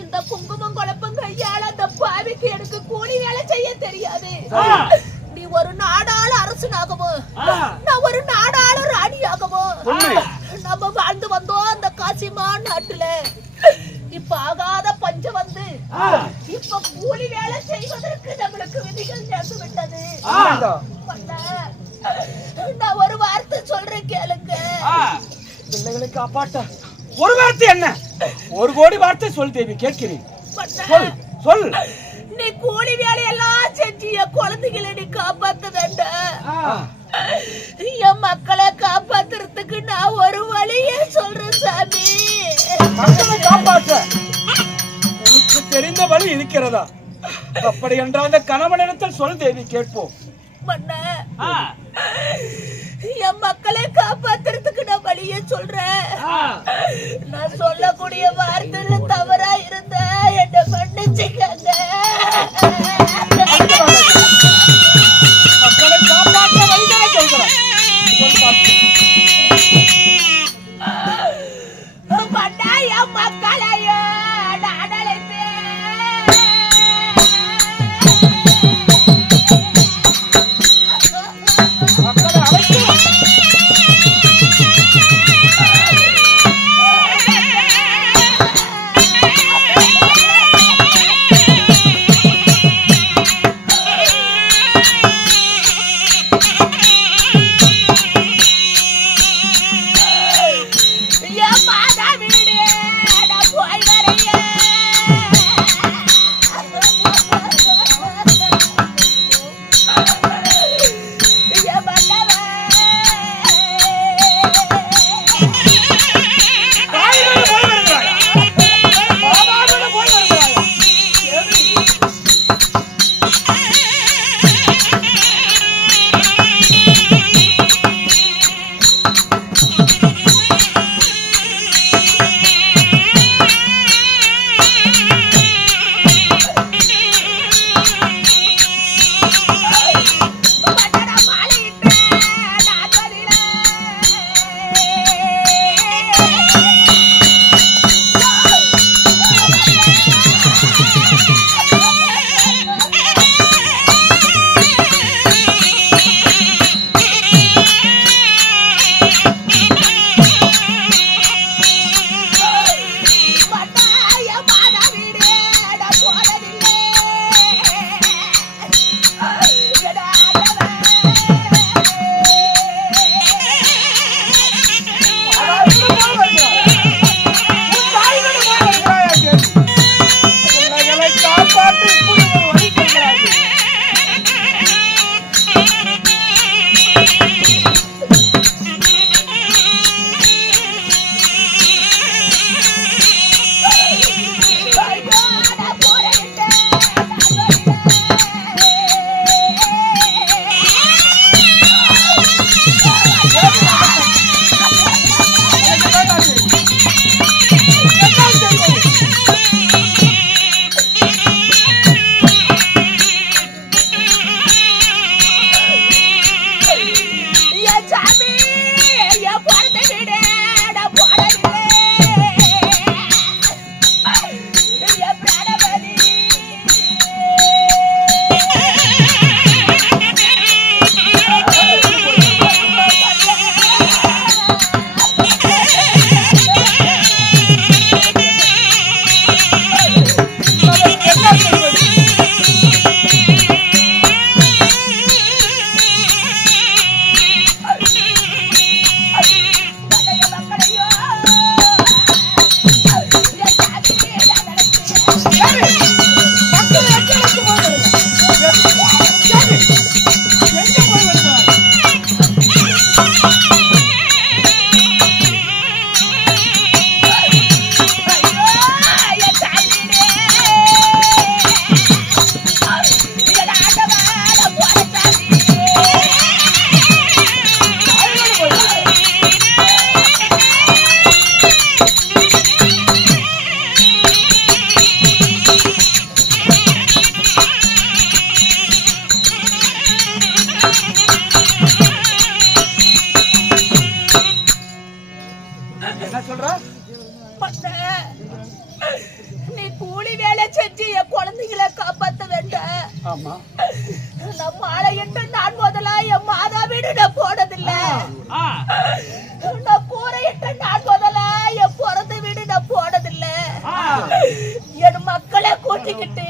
இந்த குங்குமம் குழப்பம் கையால அந்த பாவிக்கு எனக்கு கூலி வேலை செய்ய தெரியாது. நீ ஒரு நாடாள அரசனாகவோ நான் ஒரு நாடாள ராணியாகவோ நம்ம வாழ்ந்து வந்தோம் அந்த காசிமா நாட்டுல. இப்ப ஆகாத பஞ்சம் வந்து இப்ப கூலி வேலை செய்வதற்கு நம்மளுக்கு விதிகள் சேர்த்து விட்டது. நான் ஒரு வார்த்தை சொல்றேன் கேளுங்க. பிள்ளைகளை காப்பாற்ற ஒரு வார்த்தை என்ன? 1 கோடி வார்த்தை சொல் தேவி, கேட்கிறேன். சொல் சொல். நீ கூலி வேலையெல்லாம் செஞ்சு என் குழந்தைகளை நீ காப்பாத்த வேண்டாம். என் மக்களை காப்பாத்துறதுக்கு நான் ஒரு வழியே சொல்றேன் சாமி. மக்களை காப்பாற்ற உனக்கு தெரிந்த வழி இருக்கிறதா? அப்படி என்றால் அந்த கணவனிடத்தில் சொல் தேவி, கேட்போம். என் மக்களை காப்பாத்துறதுக்கு நான் வழியே சொல்றேன். நான் சொல்லக்கூடிய வார்த்தையில தவறா இருந்த என்ன மன்னிச்சுக்கங்க. மக்களை காப்பாற்ற வழிதானே சொல்கிறேன். என் மக்களையோ நான் ஆமா. நான் மாலையிட்டு நான் முதல்ல என் மாதா வீடு நான் போனதில்ல. நான் கூரையிட்டு நான் முதல்ல என் பிறந்த வீடு நான் போனதில்ல. என் மக்களை கூட்டிக்கிட்டு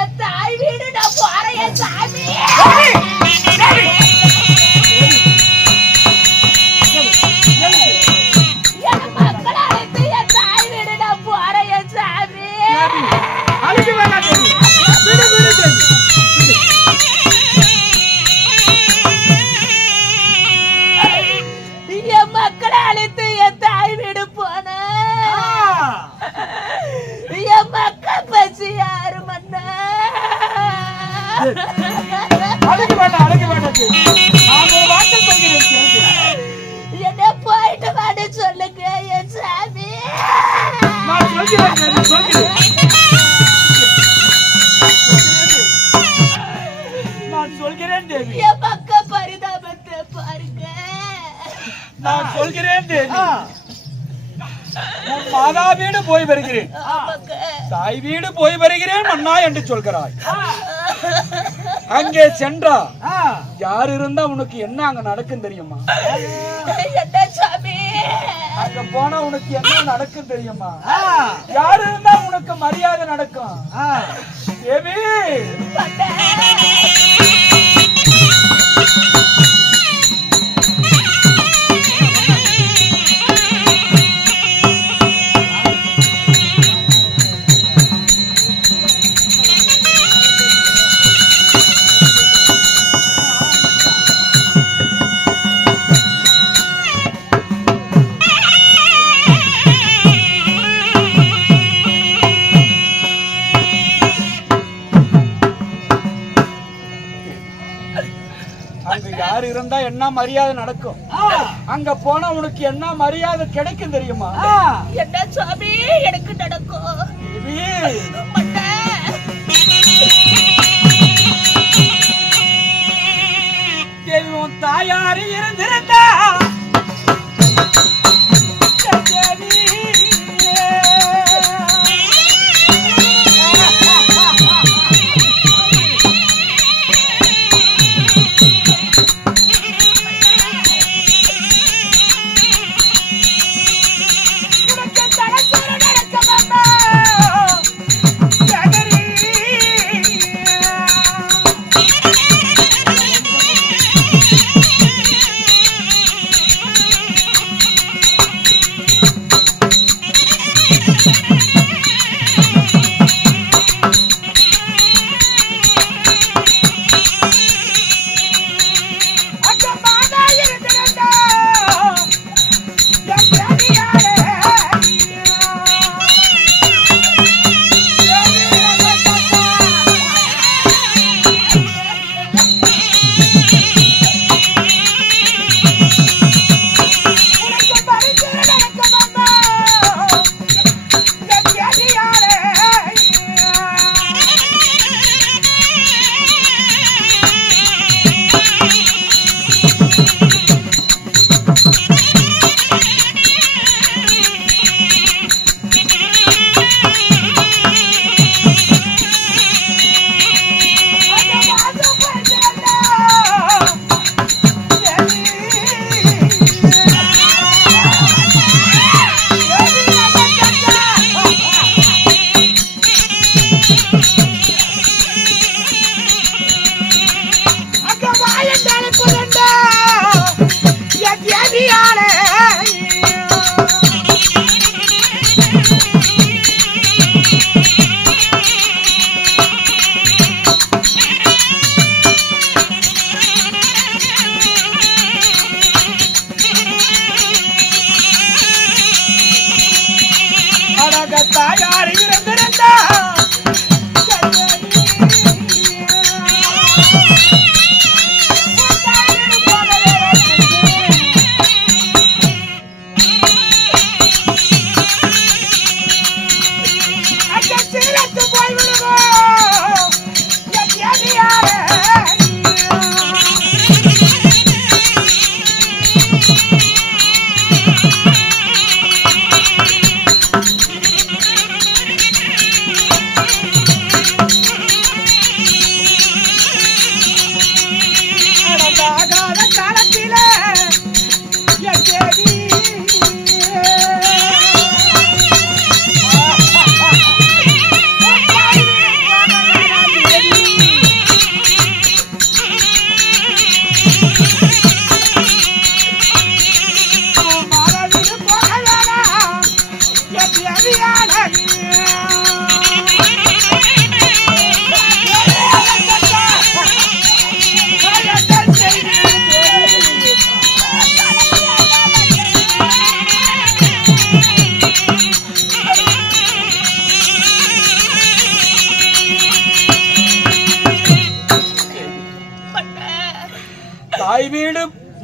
என் தாய் வீடு நான் போறேன். என் சாமி என் மக்களை அழைத்து என் தாய் வீடு நான் போறேன். என் சாமி என் மக்களை அழைத்து என் தாய் வீடு போன என் மக்கள் பசி யாரு மன்ன என்ன போயிட்டு வாடு சொல்லுங்க என் சாமி. நான் சொல்கிறேன் தேவி. என் மக்கள் பரிதாபத்தை பாருங்க. நான் சொல்கிறேன் தேவி. உன் மாதா வீடு போய் வருகிறேன், தாய் வீடு போய் வருகிறேன் மன்னா என்று சொல்கிறாய். அங்கே சென்றா யார் இருந்தா உனக்கு என்ன அங்க நடக்கும் தெரியுமா? என்ன சாமி? அங்க போனா உனக்கு என்ன நடக்கும் தெரியுமா? யார் இருந்தா உனக்கு மரியாதை நடக்கும்? தேவி அங்க யார் இருந்தா என்ன மரியாதை நடக்கும்? அங்க போனா உனக்கு என்ன மரியாதை கிடைக்கும் தெரியுமா? என்ன சாமி எனக்கு நடக்கும்? தேவி உன் தாயாரி இருந்திருந்தா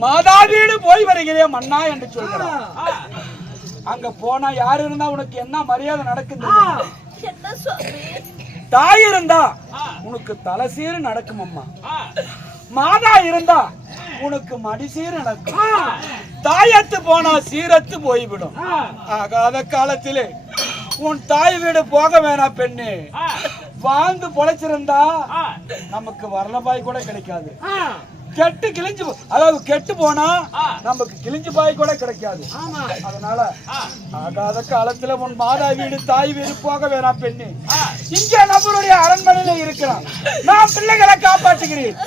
மாதா வீடு போய் வருகிறேன் மன்னா என்று சொல்கிறான். அங்க போனா யாரு இருந்தா உனக்கு என்ன மரியாதை நடக்குது? என்ன சுவாமி? தாய் இருந்தா உனக்கு தலைசீரு நடக்கும் அம்மா. மாதா இருந்தா உனக்கு மடிசீர் நடக்கும். தாயத்து போனா சீரத்து போய்விடும். ஆகாத காலத்திலே உன் தாய் வீடு போக வேணாம் பெண்ணு. வாழ்ந்து பொழைச்சிருந்தா நமக்கு வரலபாய் கூட கிடைக்காது. கெட்டு கிழிஞ்சு, அதாவது கெட்டு போனா நமக்கு கிழிஞ்சு பாய் கூட கிடைக்காது. அதனால ஆகாத காலத்துல உன் மாதா வீடு தாய் வீடு போக வேணாம் பெண்ணு. இங்க நம்மளுடைய அரண்மனையில இருக்கிறான். நான் பிள்ளைகளை காப்பாற்றுகிறேன்.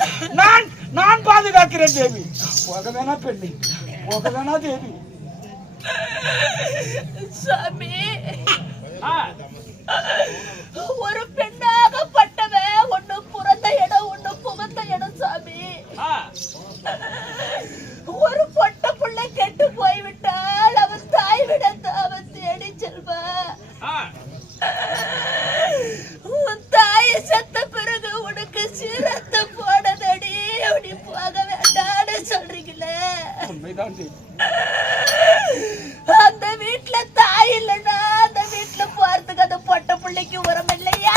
நான் பாதுகாக்கிறேன் தேவி. போக வேணா பெண்ணு, போக வேணா தேவி. சாமி, ஒரு பெண்ணாகப்பட்டவன் ஒண்ணு புறந்த இடம் ஒண்ணு புகுந்த இடம் சாமி. ஒரு பொட்ட புள்ள கெட்டு போய்விட்டால் அவன் தாய் விட அவன் தேடி செல்வான். உன் தாயை செத்த பிறகு உனக்கு சீரத்தை போனதடி. அப்படி போக வேண்டான்னு சொல்றீங்களே. அந்த வீட்டுல தாய் இல்லைன்னா அந்த வீட்டுல போறதுக்கு அந்த பொட்ட பிள்ளைக்கு உரம் இல்லையா?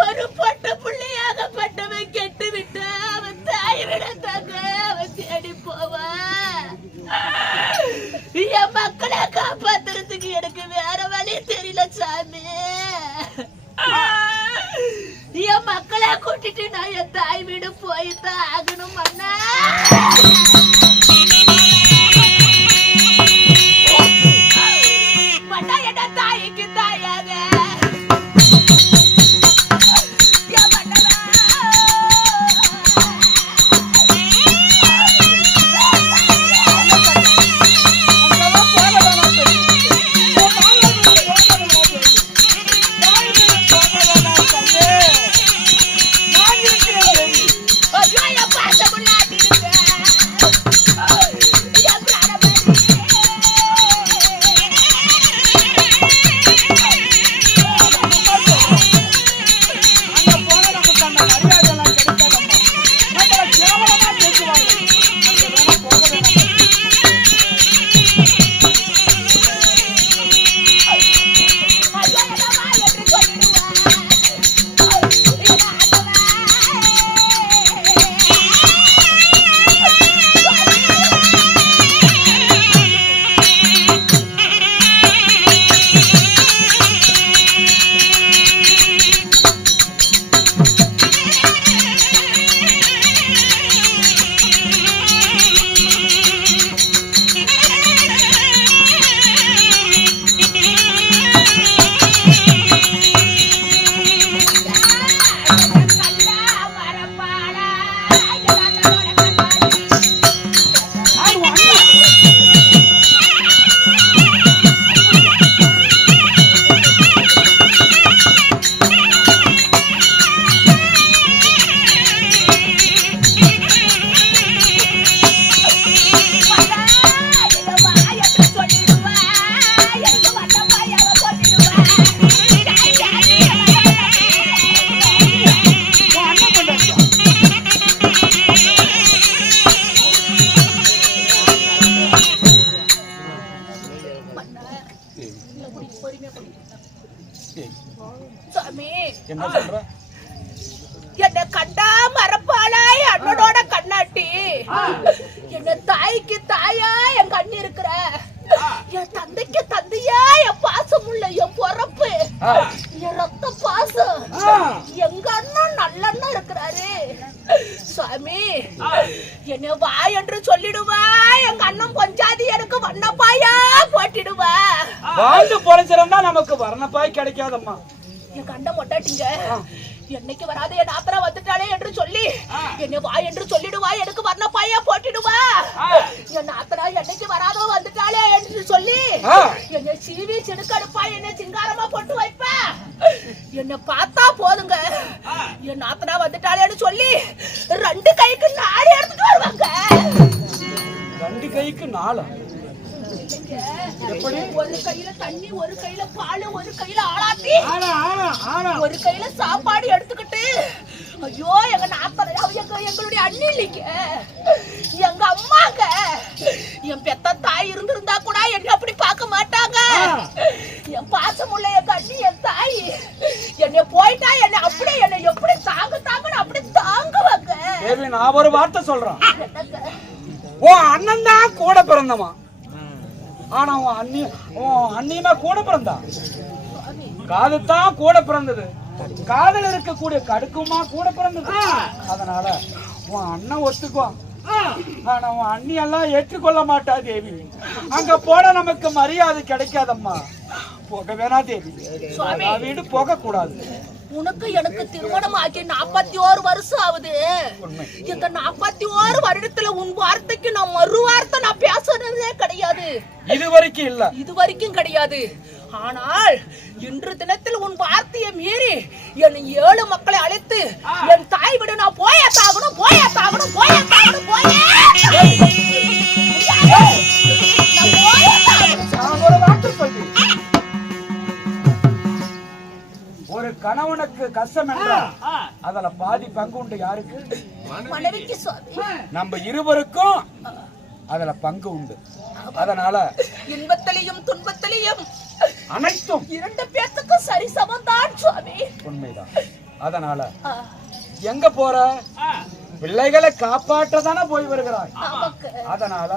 ஒரு பொட்ட பிள்ளையாகப்பட்டவன் கெட்டு விட்டு அவன் தாய் விடத்தாங்க அவன் தேடி போவான். என் மக்களை காப்பாத்துறதுக்கு எனக்கு வேற வழி தெரியல சாமி. என் மக்களை கூட்டிட்டு நான் என் தாய் வீடு போய்தான் ஆகணும் அண்ணா. மண்ணா என்ன தாய்க்கு தாயாக என்ன சொல்ற? என்ன கண்டா மரப்பாளாய் அண்ணனோட கண்ணாட்டி. என்ன தாய்க்கு தாயா என் கண்ணு இருக்கிற, என் தந்தைக்கு தந்தையா என் பாசம் உள்ள என் பொறப்பு, என் ரத்த பாசம். எங்க அண்ணன் நல்லண்ணா இருக்கிறாரு சுவாமி. என்ன வா என்று சொல்லிடுவா. எங்க அண்ணன் கொஞ்சாதி எனக்கு வண்ணப்பாயா போட்டிடுவா. வாழ்ந்து பொழைச்சிருந்தா நமக்கு வர்ணப்பாய் கிடைக்காதம்மா. என் கண்ட மொட்டாட்டிங்க என்னைக்கு வராது என் ஆத்தரா வந்துட்டாளே என்று சொல்லி என்ன வா என்று சொல்லிடுவா. எனக்கு வர்ணப்பாயா போட்டிடுவா. என் ஆத்தரா என்னைக்கு வராதோ வந்துட்டாளே என்று சொல்லி என்ன சீவி சிடுக்கடுப்பா என்ன சிங்காரமா போட்டு வைப்பா. என்ன பார்த்தா போதுங்க என் ஆத்தரா வந்துட்டாளேன்னு சொல்லி 2 கைக்கு 4 எடுத்துட்டு வருவாங்க. 2 கைக்கு 4? இல்லைங்க. எப்படி? ஒரு கையில தண்ணி, ஒரு கையில பால், ஒரு கையில ஆளாத்தி, ஒரு கையில சாப்பாடு எடுத்துக்கிட்டு, ஐயோ எங்க நாத்தனை எங்களுடைய அண்ணி இல்லைங்க, எங்க அம்மாங்க, என் பெத்த தாய் இருந்திருந்தா கூட என்ன அப்படி பார்க்க மாட்டாங்க. என் பாசமுள்ள எங்க அண்ணி, என் தாய் என்னை போயிட்டா என்ன அப்படியே என்ன எப்படி தாங்கன்னு அப்படி தாங்குவாங்க. நான் ஒரு வார்த்தை சொல்றேன். உன் அண்ணன் தான் கூட பிறந்தவன், ஆனா உன் அண்ணியுமே கூட பிறந்தா. காது தான் கூட பிறந்தது, காதல் இருக்கக்கூடிய கடுக்குமா கூட பிறந்தது. அதனால உன் அண்ணன் ஒத்துக்குவான், ஆனா உன் அண்ணி எல்லாம் ஏற்றுக்கொள்ள மாட்டா தேவி. அங்க போட நமக்கு மரியாதை கிடைக்காதம்மா. போக வேணா தேவி, வீடு போக கூடாது. உனக்கு எனக்கு திருமணம் ஆகி 41 வருஷம் ஆகுது. இந்த 41 வருடத்துல உன் வார்த்தைக்கு நான் மறு வார்த்தை நான் பேசுறதே கிடையாது. இதுவரைக்கும் இல்ல, இதுவரைக்கும் கிடையாது. ஆனால் இன்று தினத்தில் உன் வார்த்தையை மீறி என் 7 மக்களை அழைத்து என் தாய் விட நான் போயே தாகணும். ஒரு வார்த்தை சொல்லி, ஒரு கணவனுக்கு கஷ்டம் என்றால் அதுல பாதி பங்கு உண்டு. யாருக்கு? மனைவிக்கு. சுவாமி, நம்ம இருவருக்கும் அதுல பங்கு உண்டு. அதனால இன்பத்திலையும் துன்பத்திலையும் அனைத்தும் 2 பேத்துக்கும் சரி சமந்தான் சுவாமி. உண்மைதான். அதனால எங்க போற? பிள்ளைகளை காப்பாற்ற தானே போய் வருகிறாய். அதனால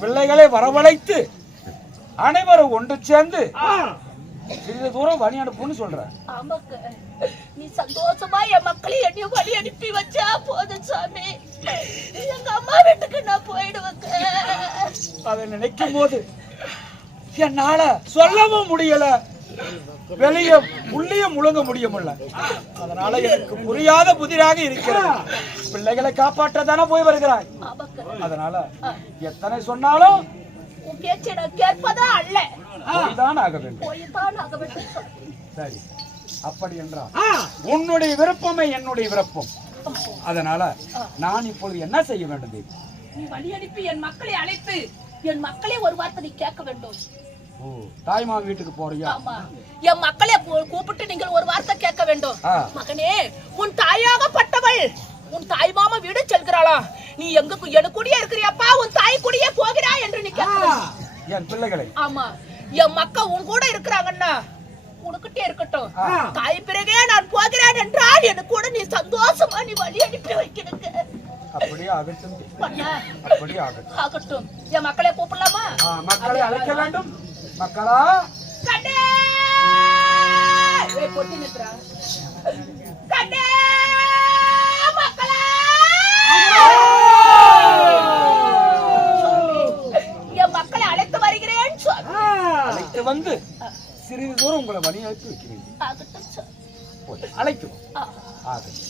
பிள்ளைகளை வரவழைத்து அனைவரும் ஒன்று சேர்ந்து சிறிது தூரம் வழி அனுப்புன்னு சொல்ற. நீ சந்தோஷமா என் மக்களை என்னையும் வழி அனுப்பி வச்சா போதும் சாமி. எங்க அம்மா வீட்டுக்கு நான் போயிடுவேங்க. அதை நினைக்கும் போது என்னால சொல்லவும் முடியல, வெளியே உள்ளியும் முழுங்க முடியல. அதனால எனக்கு புரியாத புதிராக இருக்கிறது. பிள்ளைகளை காப்பாற்ற தானே போய் வருகிறாய். அதனால எத்தனை சொன்னாலும் உன் பேச்சை நான் கேட்பதா அல்ல, போய்தான் ஆக வேண்டும். சரி, அப்படி என்றால் உன்னுடைய விருப்பமே என்னுடைய விருப்பம். அதனால நான் இப்பொழுது என்ன செய்ய வேண்டும்? நீ வழி அனுப்பி என் மக்களை அழைத்து என் மக்களை ஒரு வார்த்தை நீ கேட்க வேண்டும். தாய்மா வீட்டுக்கு போறியா? ஆமா, என் மக்களை கூப்பிட்டு நீங்கள் ஒரு வார்த்தை கேட்க வேண்டும். மகனே, உன் தாயாகப்பட்டவள் உன் தாய் மாமா வீடு செல்கிறாளா? நீ எங்க எனக்கு கூடயே இருக்கிறியப்பா, உன் தாய் கூடயே போகிறா என்று நீ கேட்கணும். என் பிள்ளைகளை? ஆமா, என் மக்கா உன் கூட இருக்கிறாங்கன்னா உனக்கிட்டே இருக்கட்டும். தாய் பிறகே நான் போகிறேன் என்றால் எனக்கு கூட நீ சந்தோஷமா நீ வழி அனுப்பி வைக்கணுங்க. அப்படியே ஆகட்டும், அப்படியே ஆகட்டும். ஆகட்டும். என் மக்களை கூப்பிடலாமா? மக்களை அழைக்க வேண்டும். மக்களா, கண்ணே பொட்டி நிற்கிறா. கண்ணே மக்களா, என் மக்களை அழைத்து வருகிறேன். அழைத்து வந்து சிறிது தூரம் உங்களை வழி அழைத்து வைக்கிறேன். ஆகட்டும். அழைத்து ஆகட்டும்.